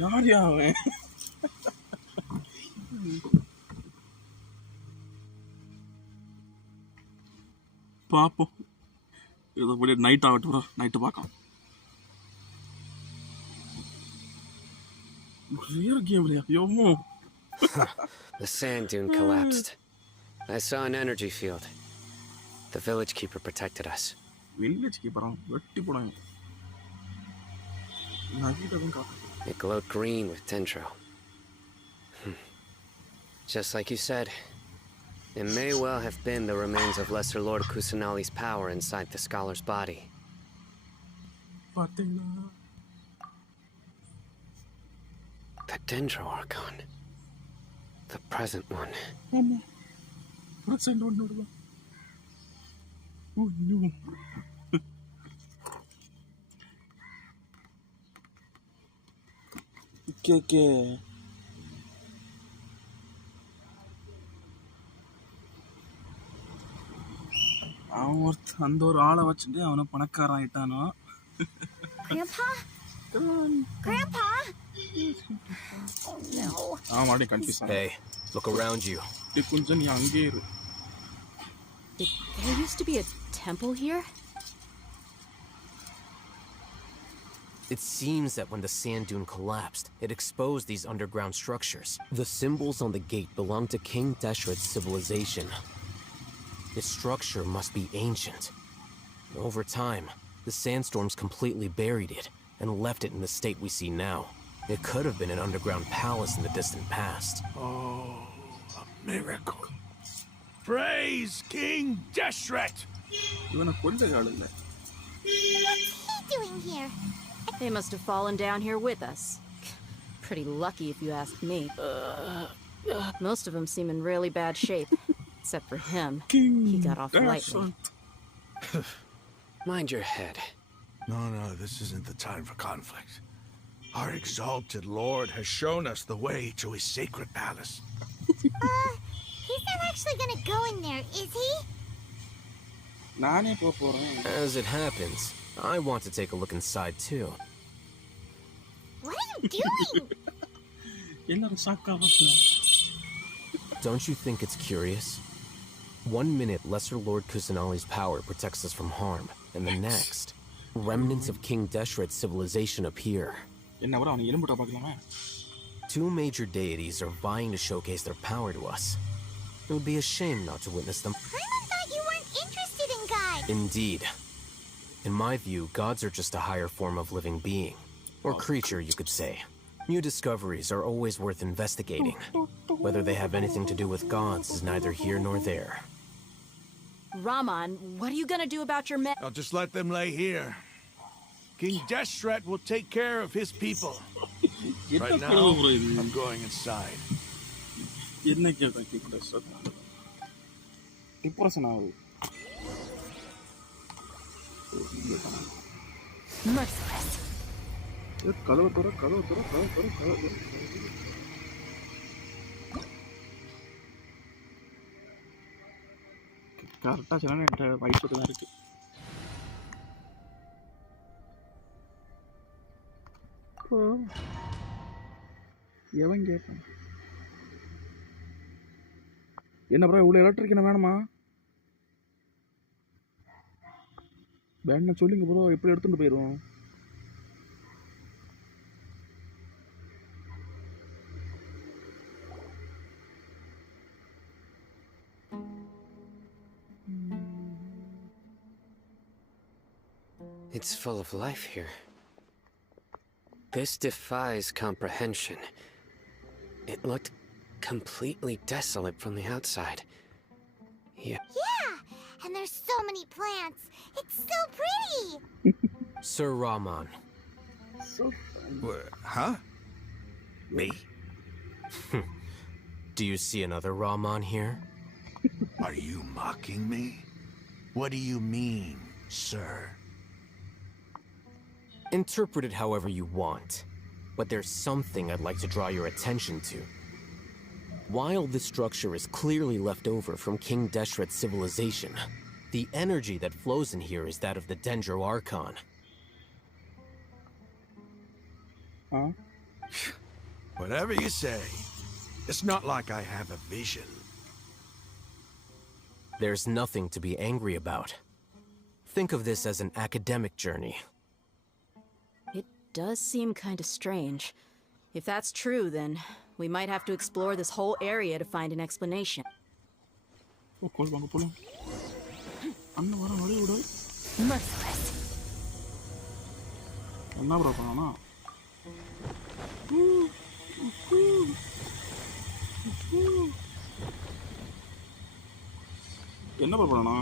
யார் யாவன் பாப்போம் இதை போய் நைட் ஆகட்டும் நைட்டு பார்க்கலாம் ரியல் கேம் இல்லையா யோமோ The sand dune collapsed. I saw an energy field. The village keeper protected us. Village keeper? It glowed green with dendro. Just like you said, it may well have been the remains of Lesser Lord Kusanali's power inside the scholar's body. The Dendro Archon. The present one. Mama. Present one. Oh no. Okay. அந்த ஒரு ஆளை வச்சுட்டு அவனை பணக்காரன் ஆயிட்டானோ Grandpa? Grandpa? Oh no. ஆமாடி confuse Hey, look around you. கொஞ்சம் நீ அங்கே இரு There used to be a temple here? It seems that when the sand dune collapsed, it exposed these underground structures. The symbols on the gate belong to King Deshret's civilization. This structure must be ancient. Over time, the sandstorms completely buried it and left it in the state we see now. It could have been an underground palace in the distant past. Oh, a miracle. Praise King Deshret! What's he doing here? They must have fallen down here with us. Pretty lucky if you ask me. Most of them seem in really bad shape. Except for him, King he got off lightly. Mind your head. No, this isn't the time for conflict. Our exalted lord has shown us the way to his sacred palace. He's not actually gonna go in there, is he? நானே போறேன். As it happens, I want to take a look inside too. What are you doing? எல்லாரும் சாக்காவா? Don't you think it's curious? 1 minute, Lesser Lord Kusanali's power protects us from harm, and the next, remnants of King Deshret's civilization appear. என்ன வர அவன் எலும்புட்ட பார்க்கலாமா? 2 major deities are vying to showcase their power to us. It would be a shame not to witness them. Paimon thought you weren't interested in God. Indeed. In my view, gods are just a higher form of living being. Or creature, you could say. New discoveries are always worth investigating. Whether they have anything to do with gods is neither here nor there. Raman, what are you gonna do about your men? I'll just let them lay here. King Deshret will take care of his people. Right now, I'm going inside. என்ன கேட்டா depression ஆகுது. Merciless. கதவு தர. கரெக்டாக சொன்னா என்கிட்ட வயிற்று தான் இருக்கு. எவன் கேட்பான்? என்ன ப்ரோ இவ்வளோ எலக்ட்ரிக் என்ன வேணுமா? வேணா சொல்லுங்க ப்ரோ, எப்படி எடுத்துட்டு போயிடுவோம்? It's full of life here. This defies comprehension. It looked completely desolate from the outside. Yeah, and there's so many plants. It's so pretty. Sir Raman. Huh? Me? Do you see another Raman here? Are you mocking me? What do you mean, sir? Interpret it however you want, but there's something I'd like to draw your attention to. While this structure is clearly left over from King Deshret's civilization, the energy that flows in here is that of the Dendro Archon. Huh? Whatever you say. It's not like I have a vision. There's nothing to be angry about. Think of this as an academic journey. It does seem kind of strange. If that's true, then we might have to explore this whole area to find an explanation. Merciless. என்ன bro பண்ணா? என்ன bro பண்ணா?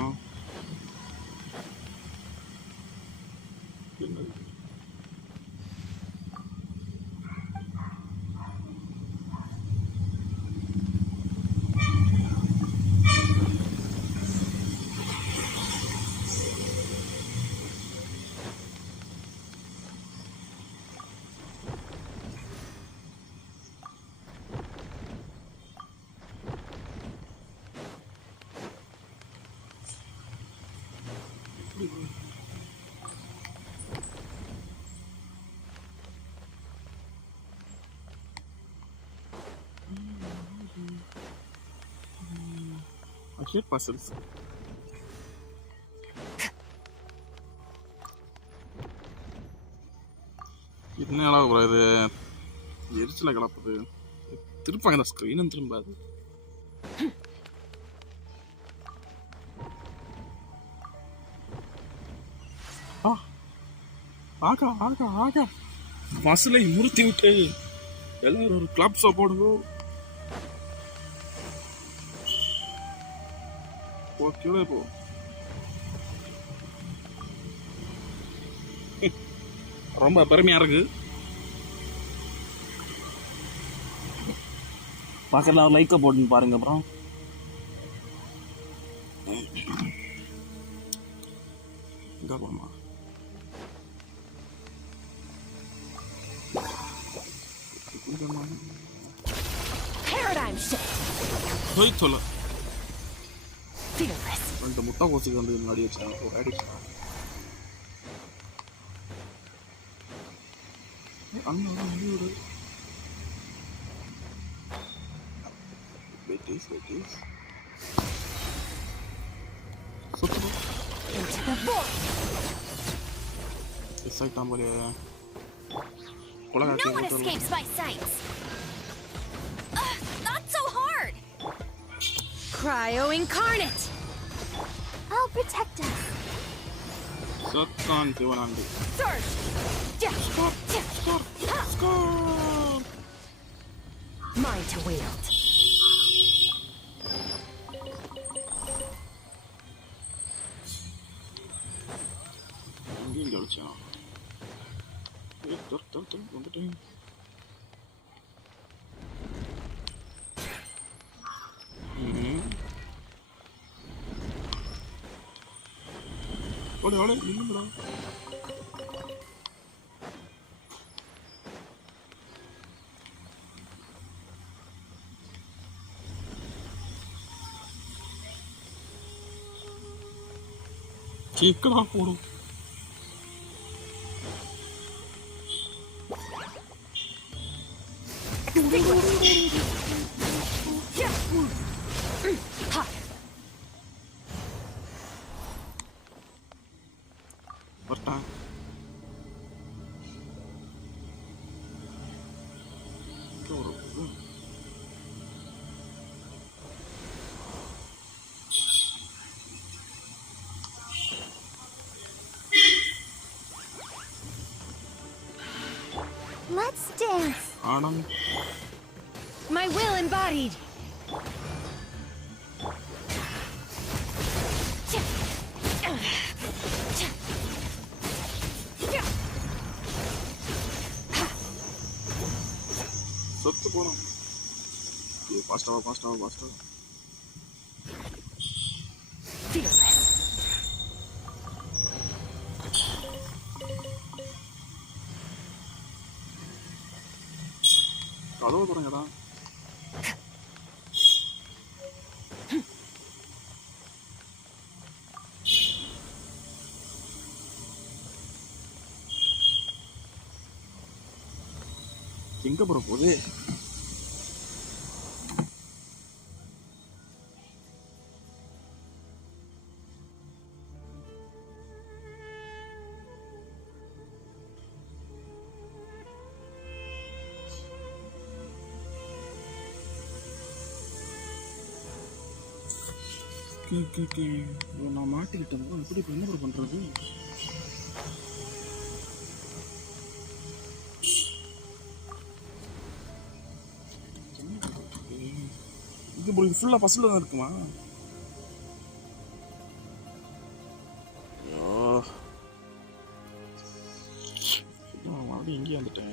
I hate puzzles. என்ன அளவு bro இது? எரிச்சல கலப்புது. திருப்பாங்க இந்த ஸ்க்ரீனும் திரும்பாது. ஆகா மசிலை முறுத்தி விட்டு எல்லாரும் ஒரு கிளப்ஸை போடுங்க. ஓகே போ. ரொம்ப பெருமையா இருக்கு. பார்க்கலாம், லைக்கை போட்டுன்னு பாருங்க. அப்புறம் இங்கே போகணுமா? Paradigm shift. போய் சொல்ல Fearless. ரெண்டு முட்டை கோசுக்கு வந்து முன்னாடி வச்சாங்க. ஒரு அடிச்சு அண்ணா முடிவு வெயிட்டேஸ் சுத்தம் Into the void. எஸ் ஆகிட்டான் போல. No one escapes my sights. Not so hard. Cryo incarnate. I'll protect us. சத்தான் Sivanandi. Surge. Mine to wield. எங்கேயும் கழிச்சான். வந்துட்டேன். ஓடு இல்லைங்களா? கேட்கலாம் போடும். வரட்டான். Let's dance. Anand My will embodied. சொத்து போனோம். ஃபாஸ்ட்டாக Fearless. கதவை தொடங்கடா. எங்க போற போது? நான் மாட்டிக்கிட்டேன். எப்படி இப்போ என்ன பண்றது? இது ஃபுல்லாக பஸ்ஸில் தான் இருக்குமா? மறுபடியும் இங்கேயே வந்துட்டேன்.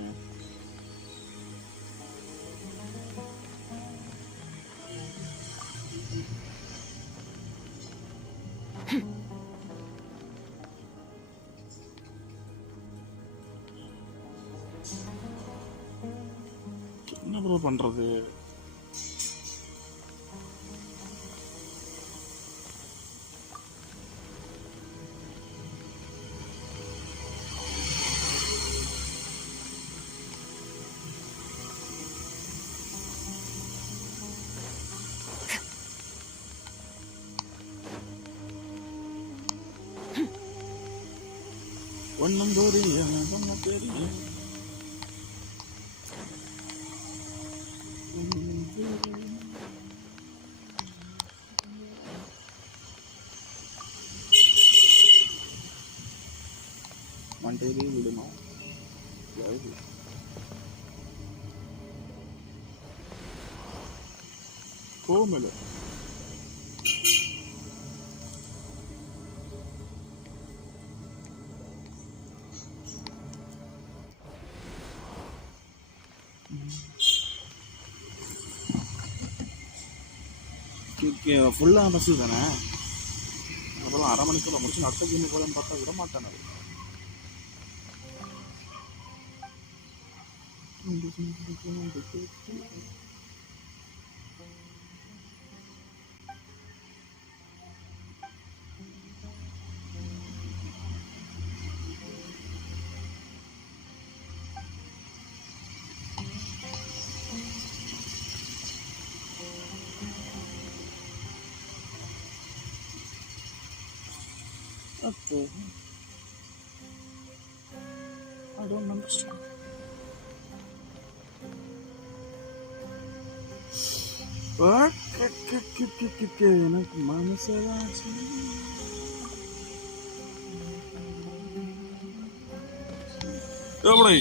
என்ன ப்ரோ பண்றது? ஒன்னும் தெரியும். மண்டையிலே விடணும். கோமல ஃபுல்லாக பஸ்ஸு தானே? அப்புறம் அரை மணிக்குள்ள முடிச்சு அடுத்த கேம் போலன்னு பார்த்தா விட மாட்டானு. Okay. I don't understand. What? எனக்கு மனசலாச்சு. எப்படி?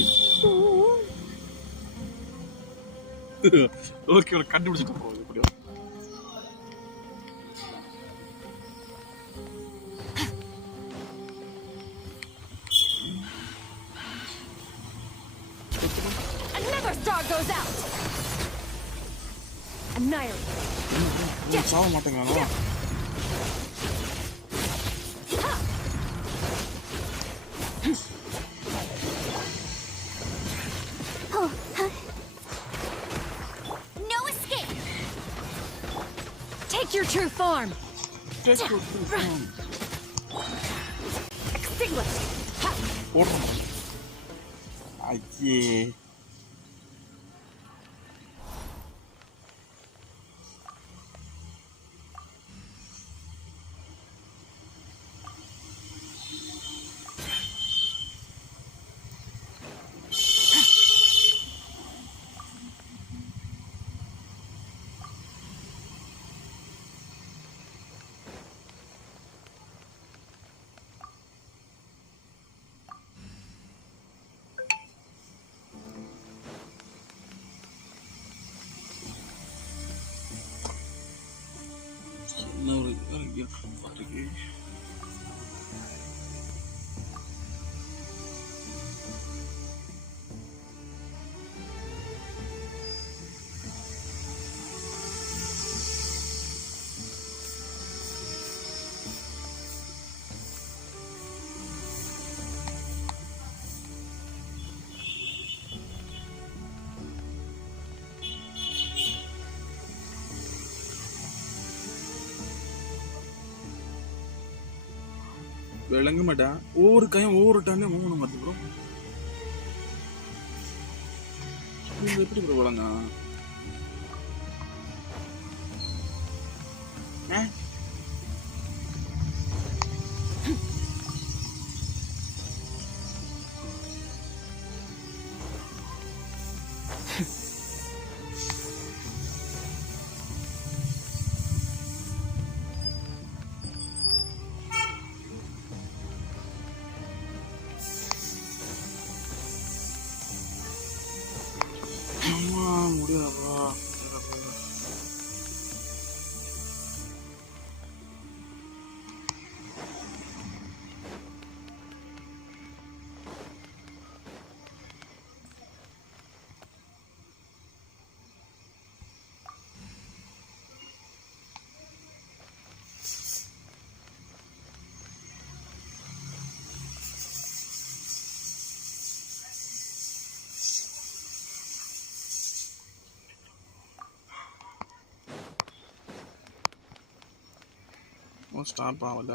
ஓகே கண்டுபிடிச்சிட்டு போகுது எப்படியோ. Another star goes out. Annihilate. சாவ மாட்டேங்கானோ? No escape. Take your true form. Extinguished. போடுறோம். ஐயே. விளங்க மாட்டேன். ஒவ்வொரு கையும் ஒவ்வொரு டைம்லயும் மூவ் மாத்தி ப்ரோ. இது எப்படி ப்ரோ விளங்க? முடியாதா? ஸ்டாப் ஆகல.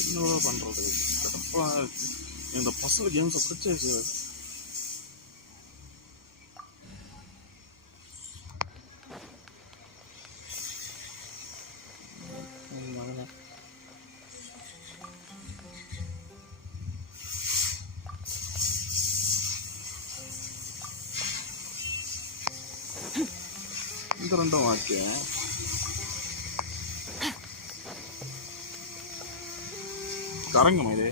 என்னோட பண்றது கடுப்பா இருக்கு. இந்த பசங்க கேம்ஸை பிடிச்சி இந்த ரெண்டும் வாக்கிய கரங்கம்மா இது.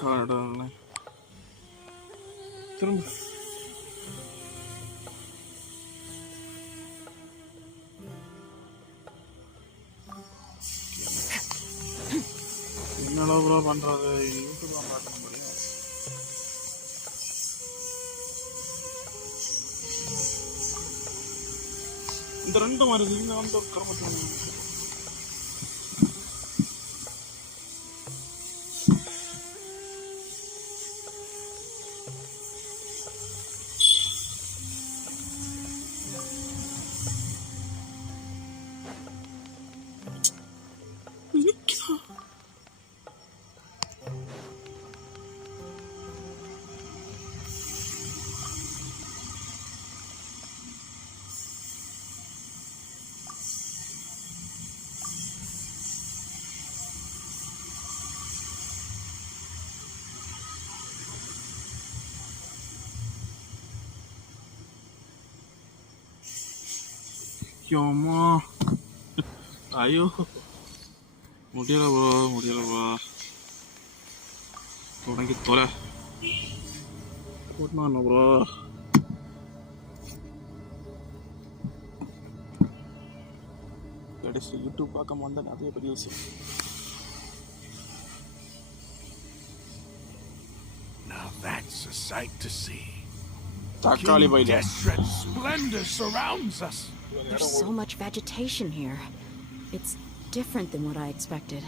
கடவுளே திரும்ப என்னடா ப்ரோ பண்றது யூடியூப் தான் பார்க்கணும் போலயே. இந்த ரெண்டும் வருது இங்க வந்து கிரமத்தில் அம்மா ஐயோ முடியல ப்ரோ தொடங்கி தொலை போட்டா ப்ரோ. கடைசி யூடியூப் பார்க்காம வந்தால் நிறைய பெரிய விஷயம். Now that's a sight to see. தக்காளி பைல Desperate splendor surrounds us. There's so much vegetation here. It's different than what I expected.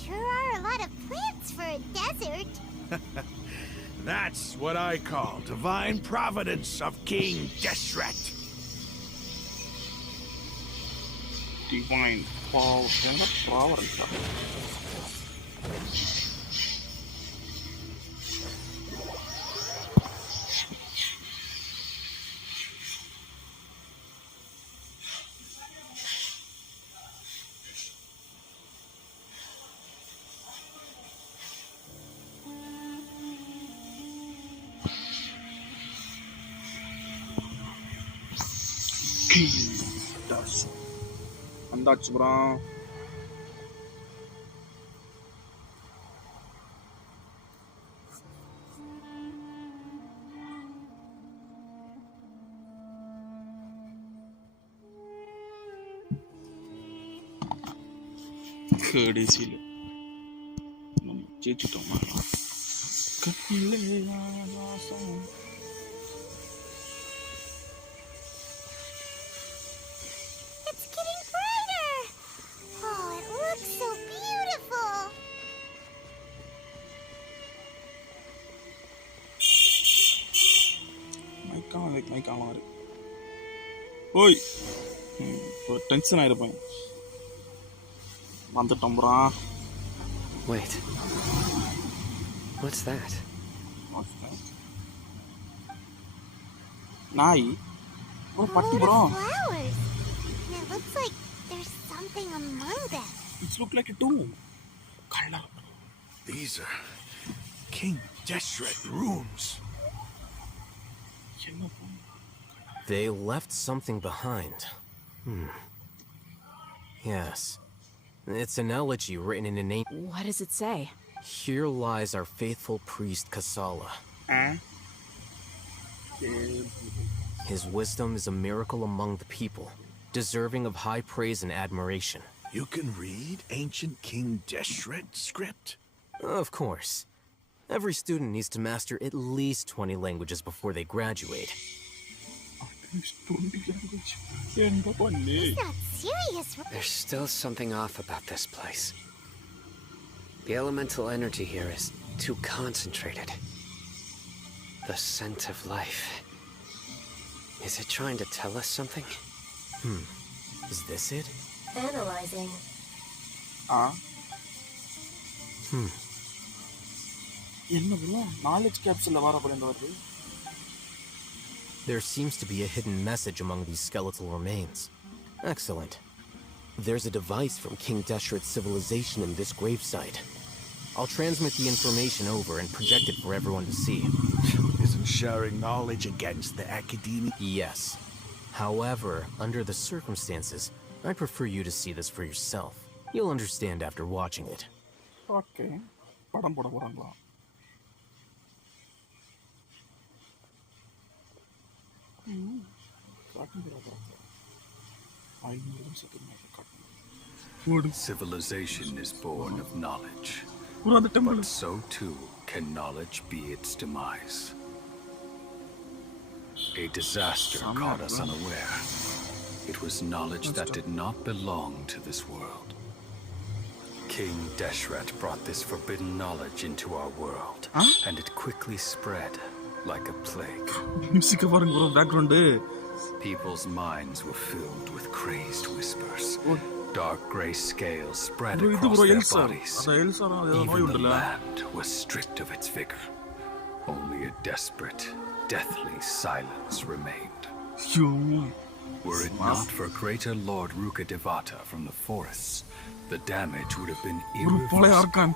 Sure are a lot of plants for a desert. That's what I call divine providence of King Deshret. Divine providence. வந்தாச்சு bro. கடைசியில் நம்ம ஜெயிச்சிட்டோமா? It's getting brighter. Oh, it looks so beautiful. மைக்கான ஓய் ஒரு tension ஆயிருப்பேன். வந்துட்டோம் bro. Wait. What's that? நாய் ஒரு பட்டி bro. Flowers. And it looks like there's something among them. It looks like a tomb. Color. These are King Deshret runes. They left something behind. Yes. It's an elegy written in a name. What does it say? Here lies our faithful priest Kasala. His wisdom is a miracle among the people, deserving of high praise and admiration. You can read ancient King Deshret script? Of course. Every student needs to master at least 20 languages before they graduate. He's not serious. There's still something off about this place. The elemental energy here is too concentrated. The scent of life. Is it trying to tell us something? Is this it? Analyzing. என்ன bro knowledge கேப்சூல்ல வர போறேன்னு வருது. There seems to be a hidden message among these skeletal remains. Excellent. There's a device from King Deshret's civilization in this gravesite. I'll transmit the information over and project it for everyone to see. Isn't sharing knowledge against the academia? Yes. However, under the circumstances, I prefer you to see this for yourself. You'll understand after watching it. Okay படம் போட போறாங்களா? Civilization is born of knowledge. Bro அந்த temple But so too can knowledge be its demise. A disaster caught us unaware. It was knowledge that did not belong to this world. King Deshret brought this forbidden knowledge into our world, and it quickly spread like a plague. Music பாருங்க bro background. People's minds were filled with crazed whispers. Dark gray scales spread across their bodies. Even the land was stripped of its vigor. Only a desperate, deathly silence remained. Were it not for greater Lord Rukkhadevata from the forests, the damage would have been irreversible.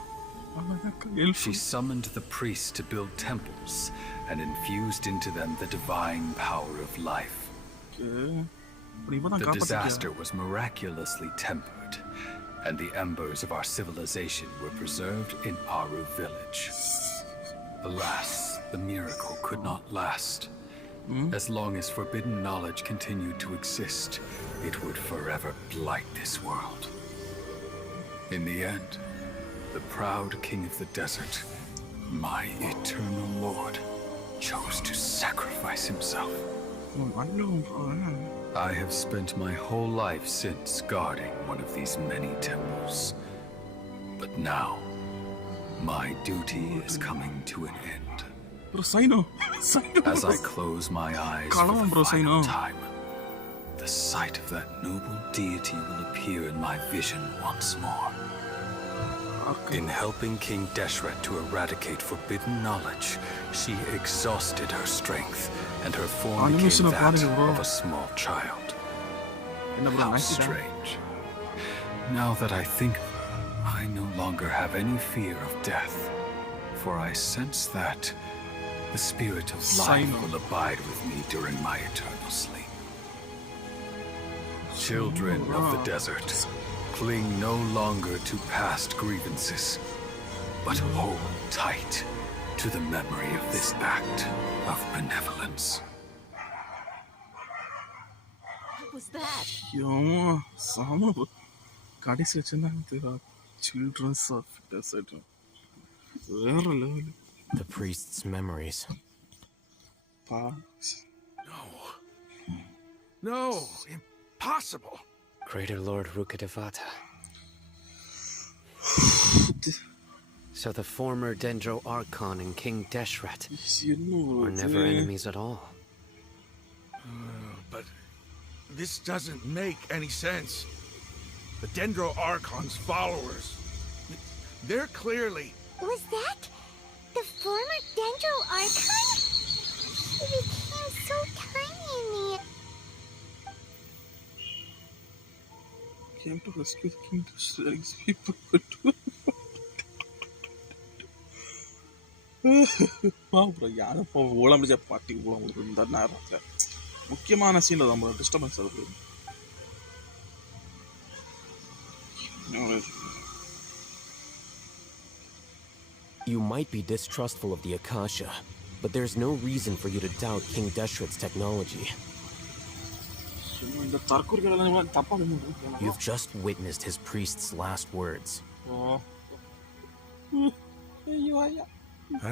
She summoned the priests to build temples and infused into them the divine power of life. The disaster was miraculously tempered, and the embers of our civilization were preserved in Aru village. Alas, the miracle could not last. As long as forbidden knowledge continued to exist, it would forever blight this world. In the end, the proud king of the desert, my eternal lord, chose to sacrifice himself. I have spent my whole life since guarding one of these many temples. But now, my duty is coming to an end. As I close my eyes for the final time, the sight of that noble deity will appear in my vision once more. In helping King Deshret to eradicate forbidden knowledge, she exhausted her strength, and her form became that of a small child. How strange. Now that I think, I no longer have any fear of death, for I sense that the spirit of life will abide with me during my eternal sleep. Children of the desert, cling no longer to past grievances, but hold tight to the memory of this act of benevolence. What was that? Children's of desert. The priest's memories. No, impossible. Greater Lord Rukkhadevata. So the former Dendro Archon and King Deshret were never enemies at all. But this doesn't make any sense. The Dendro Archon's followers, they're clearly... Was that the former Dendro Archon? He became so tiny in the end. Came to rescue the king to save people. Bro யாரும் இப்போ உடம்புஜ பாட்டி உங்களுக்கு இந்த நேரத்தில் முக்கியமான சீனில் நம்ம disturbance ஆகுது. You might be distrustful of the Akasha, but there's no reason for you to doubt King Deshret's technology. You've just witnessed his priest's last words.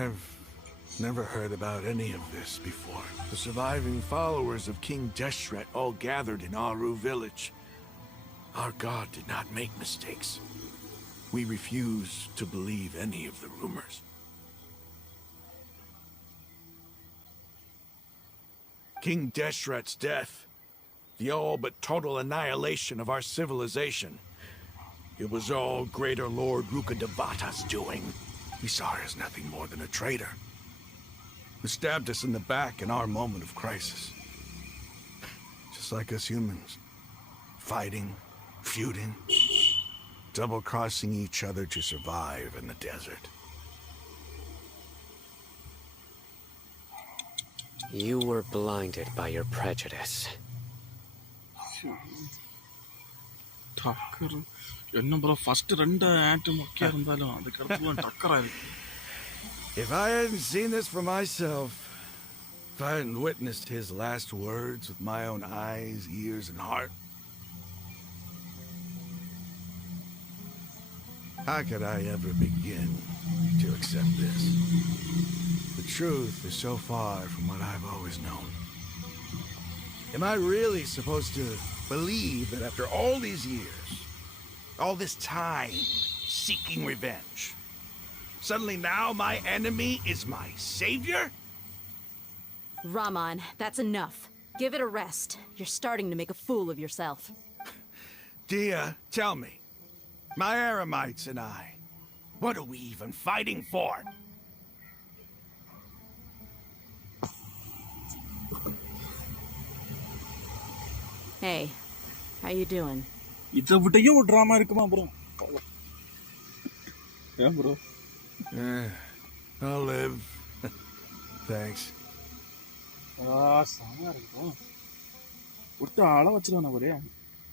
I've never heard about any of this before. The surviving followers of King Deshret all gathered in Aru village. Our god did not make mistakes. We refuse to believe any of the rumors. King Deshret's death, the all but total annihilation of our civilization, it was all Greater Lord Rukkhadevata's doing. We saw her as nothing more than a traitor, who stabbed us in the back in our moment of crisis. Just like us humans, fighting, feuding, double-crossing each other to survive in the desert. You were blinded by your prejudice. என்ன bro first ரெண்டு add முக்கியம் இருந்தாலும் அதுக்கு அடுத்து டக்கரா இருக்கு. If I hadn't seen this for myself, if I hadn't witnessed his last words with my own eyes, ears, and heart, How could I ever begin to accept this? The truth is so far from what I've always known. Am I really supposed to believe that after all these years, all this time seeking revenge, suddenly now my enemy is my savior? Raman, that's enough. Give it a rest. You're starting to make a fool of yourself. Dia, tell me, my Eremites and I, what are we even fighting for? Hey, how you doing? இதை விட்டையே ஒரு drama இருக்குமா bro? ஏன் bro? I'll live. Thanks. செமையா இருக்கு. விட்டு ஆள வச்சிருவானே ஒரே.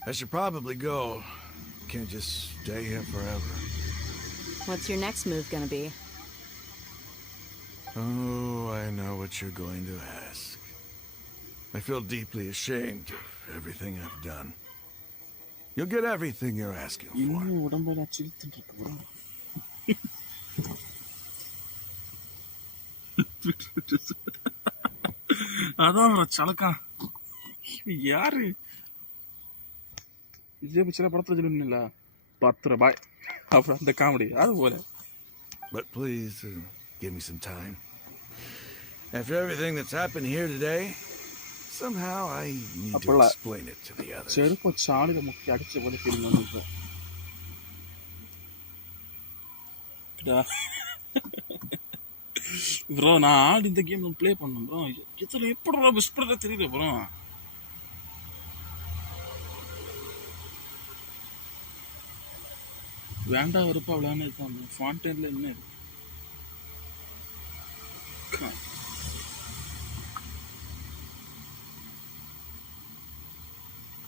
I should probably go. Can't just stay here forever. What's your next move gonna be? Oh, I know what you're going to ask. I feel deeply ashamed of everything I've done. You'll get everything you're asking for. இன்னும் உடம்பல சில்லுன்னு இருக்கு bro. அதான் bro சலக்கா. யாரு? இதே பிச்சர படத்துல சொல்லுவீங்கல்ல 10 ரூபாய். அப்புறம் அந்த காமெடி அது போல. But please give me some time. After everything that's happened here today, somehow I need to explain it to the others. செருப்பு சாணில முக்கி அடிச்ச போல ஃபீலிங் வந்துச்சு. ப்ரோ நான் ஆடி இந்த கேம் ப்ளே பண்ணேன் ப்ரோ. இதுல எப்படிடா மிஸ் பண்றதே தெரியல ப்ரோ. வேண்டாம் வெறுப்பா விளையாண்டு இருக்கான். ஃபாண்டன்ல என்ன இருக்கு?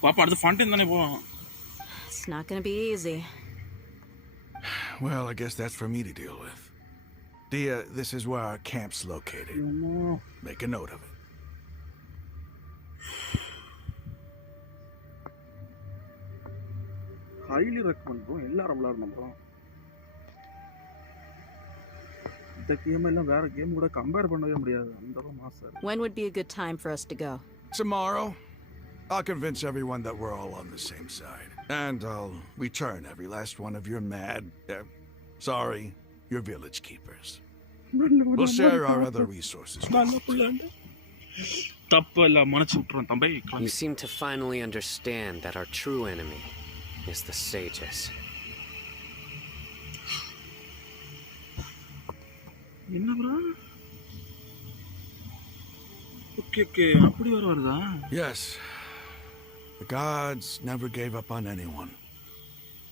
பாப்பா அடுத்து ஃபாண்டன் தானே போறோம். It's not gonna be easy. Well, I guess that's for me to deal with. Dia, this is where our camp's located. Make a note of it. Highly recommend bro. எல்லாரும் விளையாடணும் bro. இந்த game எல்லாம் வேற game கூட compare பண்ணவே முடியாது. அந்த அளவு மாசா இருக்கு. When would be a good time for us to go? Tomorrow. I'll convince everyone that we're all on the same side. And I'll return every last one of your sorry, your village keepers. We'll share our other resources. You seem to finally understand that our true enemy is the sages. என்ன bro? Okay, அப்படி வருதா? Yes. The gods never gave up on anyone.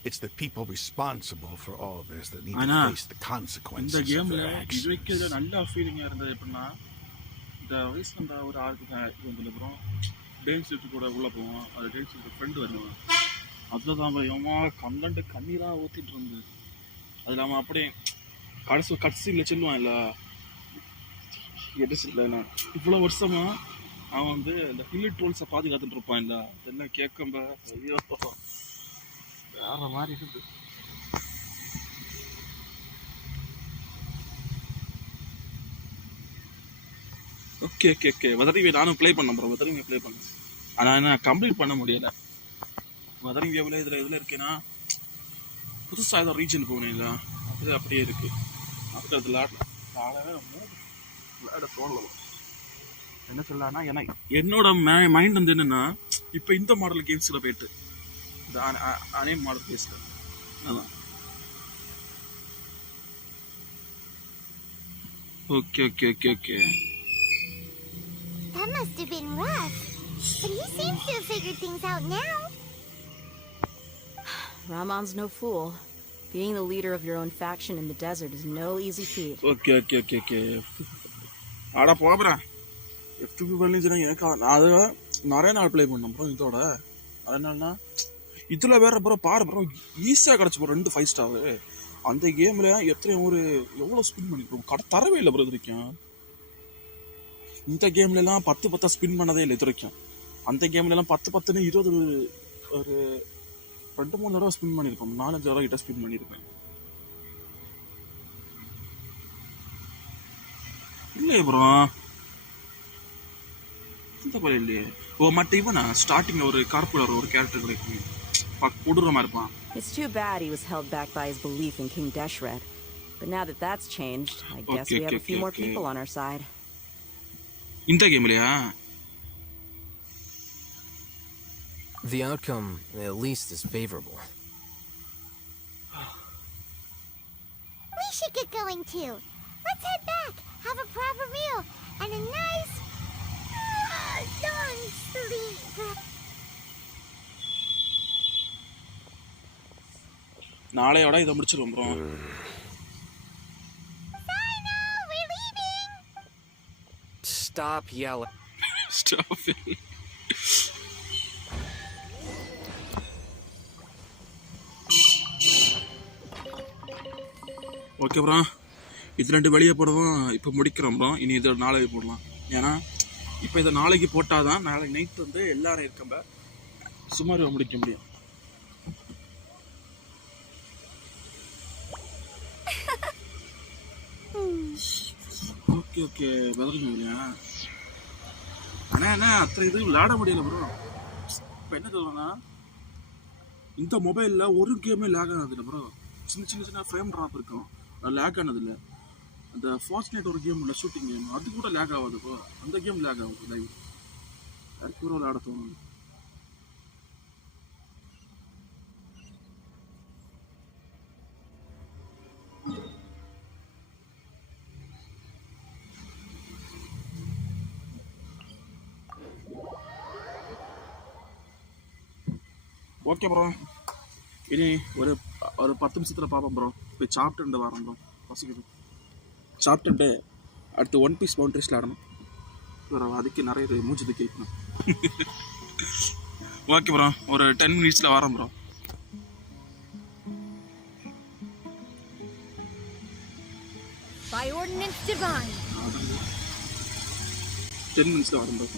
It's the people responsible for all this that need to face the consequences of their actions. இது வைக்கிறதுல நல்ல ஃபீலிங்கா இருந்தது எப்படின்னா இந்த ரீசெண்டா ஒரு ஆர்க்கு வந்து ப்ரோ டேன்ஸ் கூட உள்ள போவோம். அது டேன்ஸ் ஃப்ரெண்ட் வருவான். அதுதான் எம்மா கண்டன்ட் கண்ணீரா ஊத்திட்டு இருந்தது. அது இல்லாம அப்படியே கடைசியில் செல்லுவான் இல்ல எடுச்சுல இவ்வளவு வருஷமா அவன் வந்து இந்த ஹில் டோல்ஸை பாதுகாத்துட்டு இருப்பான் இல்ல. அதெல்லாம் கேட்கம்ப ஐயோ வேற மாதிரி இருக்கு. ஓகே வதரிங்க நானும் ப்ளே பண்ணேன் ப்ரோ. வதரிங்க ப்ளே பண்ணேன். ஆனால் என்ன கம்ப்ளீட் பண்ண முடியல. வதரிங்க எவ்வளோ இதில் இருக்கேன்னா புதுசாக ஏதோ ரீஜன் போகணும் இல்லை அது அப்படியே இருக்கு. அப்படி அது விளையாட தோணல. என்ன சொல்லலாம்னா எனக்கு என்னோட மைண்ட் வந்து என்னன்னா இப்போ இந்த மாடல் கேம்ஸில் போயிட்டு இந்த அனே மாடல் கேஸில் அதான். Okay. That must have been rough, but he seems to have figured things out now. Ramon's no fool. Being the leader of your own faction in the desert is no easy feat. Okay. ஆடா போகிறா FTP பண்ணிச்சுன்னா எனக்கு அது நிறைய நாள் play பண்ணோம் bro. இதோட நிறைய நாள்னா இதில் வேற ப்ரோ பாரு ப்ரோ ஈஸியாக கிடச்சி ப்ரோ 2 5 ஸ்டாரு. அந்த கேமில் எவ்வளோ ஸ்பின் பண்ணிருக்கோம் தரவே இல்லை ப்ரோ இது வரைக்கும். இந்த கேம்லலாம் 10 ஸ்பின் பண்ணதே இல்லை இது வரைக்கும். அந்த கேம்லலாம் 10 20 ஒரு 2-3 தடவை ஸ்பின் பண்ணியிருப்போம். 4-5 தடவை கிட்ட ஸ்பின் பண்ணியிருப்பேன். இல்லையே ப்ரோ, இந்த போல இல்லையே. ஓ மட்ட இவனா ஸ்டார்டிங்ல ஒரு கார்புலர் ஒரு கேரக்டர் கிடைக்கும், கொடூரமா இருப்பான். It's too bad he was held back by his belief in King Deshret. But now that that's changed, I guess we have a few more people on our side. இந்த கேம்லயா? The outcome, at least, is favorable. We should get going too. Let's head back, have a proper meal, and a nice long sleep. நாளையோட இதை முடிச்சிருவோம் bro. We're leaving. Stop yelling. Stop it. Okay bro, இது 2 வெளியே போடுறதும் இப்போ முடிக்கிறோம் bro. இனி இதை நாளைக்கு போடலாம். ஏன்னா இப்போ இதை நாளைக்கு போட்டால் தான் நாளைக்கு நைட் வந்து எல்லாரும் இருக்கம்ப சுமார் முடிக்க முடியும். ஓகே ஓகே பதிலுங்க இல்லையா? ஆனால் என்ன அத்தனை இது விளையாட முடியல ப்ரோ. இப்போ என்ன சொல்லுவேன்னா, இந்த மொபைலில் ஒரு கேமே லேக் ஆனதில்லை ப்ரோ. சின்ன சின்ன சின்ன ஃப்ரேம் ட்ராப் இருக்கும், லேக் ஆனதில்லை. அந்த ஃபார்ட்நைட் ஒரு கேம் இல்லை, ஷூட்டிங் கேம், அது கூட லேக் ஆகாது ப்ரோ. அந்த கேம் லேக் ஆகுது லைவ். யாருக்கு ப்ரோ விளையாட தோணும்? ஓகே ப்ரோ, இனி ஒரு 10 நிமிஷத்தில் பார்ப்போம் ப்ரோ. போய் சாப்பிட்டு வரேன் ப்ரோ, பசிக்குது. சாப்பிட்டுட்டு அடுத்து ஒன் பீஸ் பவுண்டரிஸில் ஆடணும் ப்ரோ. அதுக்கு நிறைய மூச்சு தூக்கி வைக்கணும். ஓகே ப்ரோ, ஒரு 10 மினிட்ஸில் வரேன் ப்ரோ. By ordinance divine. 10 மினிட்ஸில் வரேன் ப்ரோ.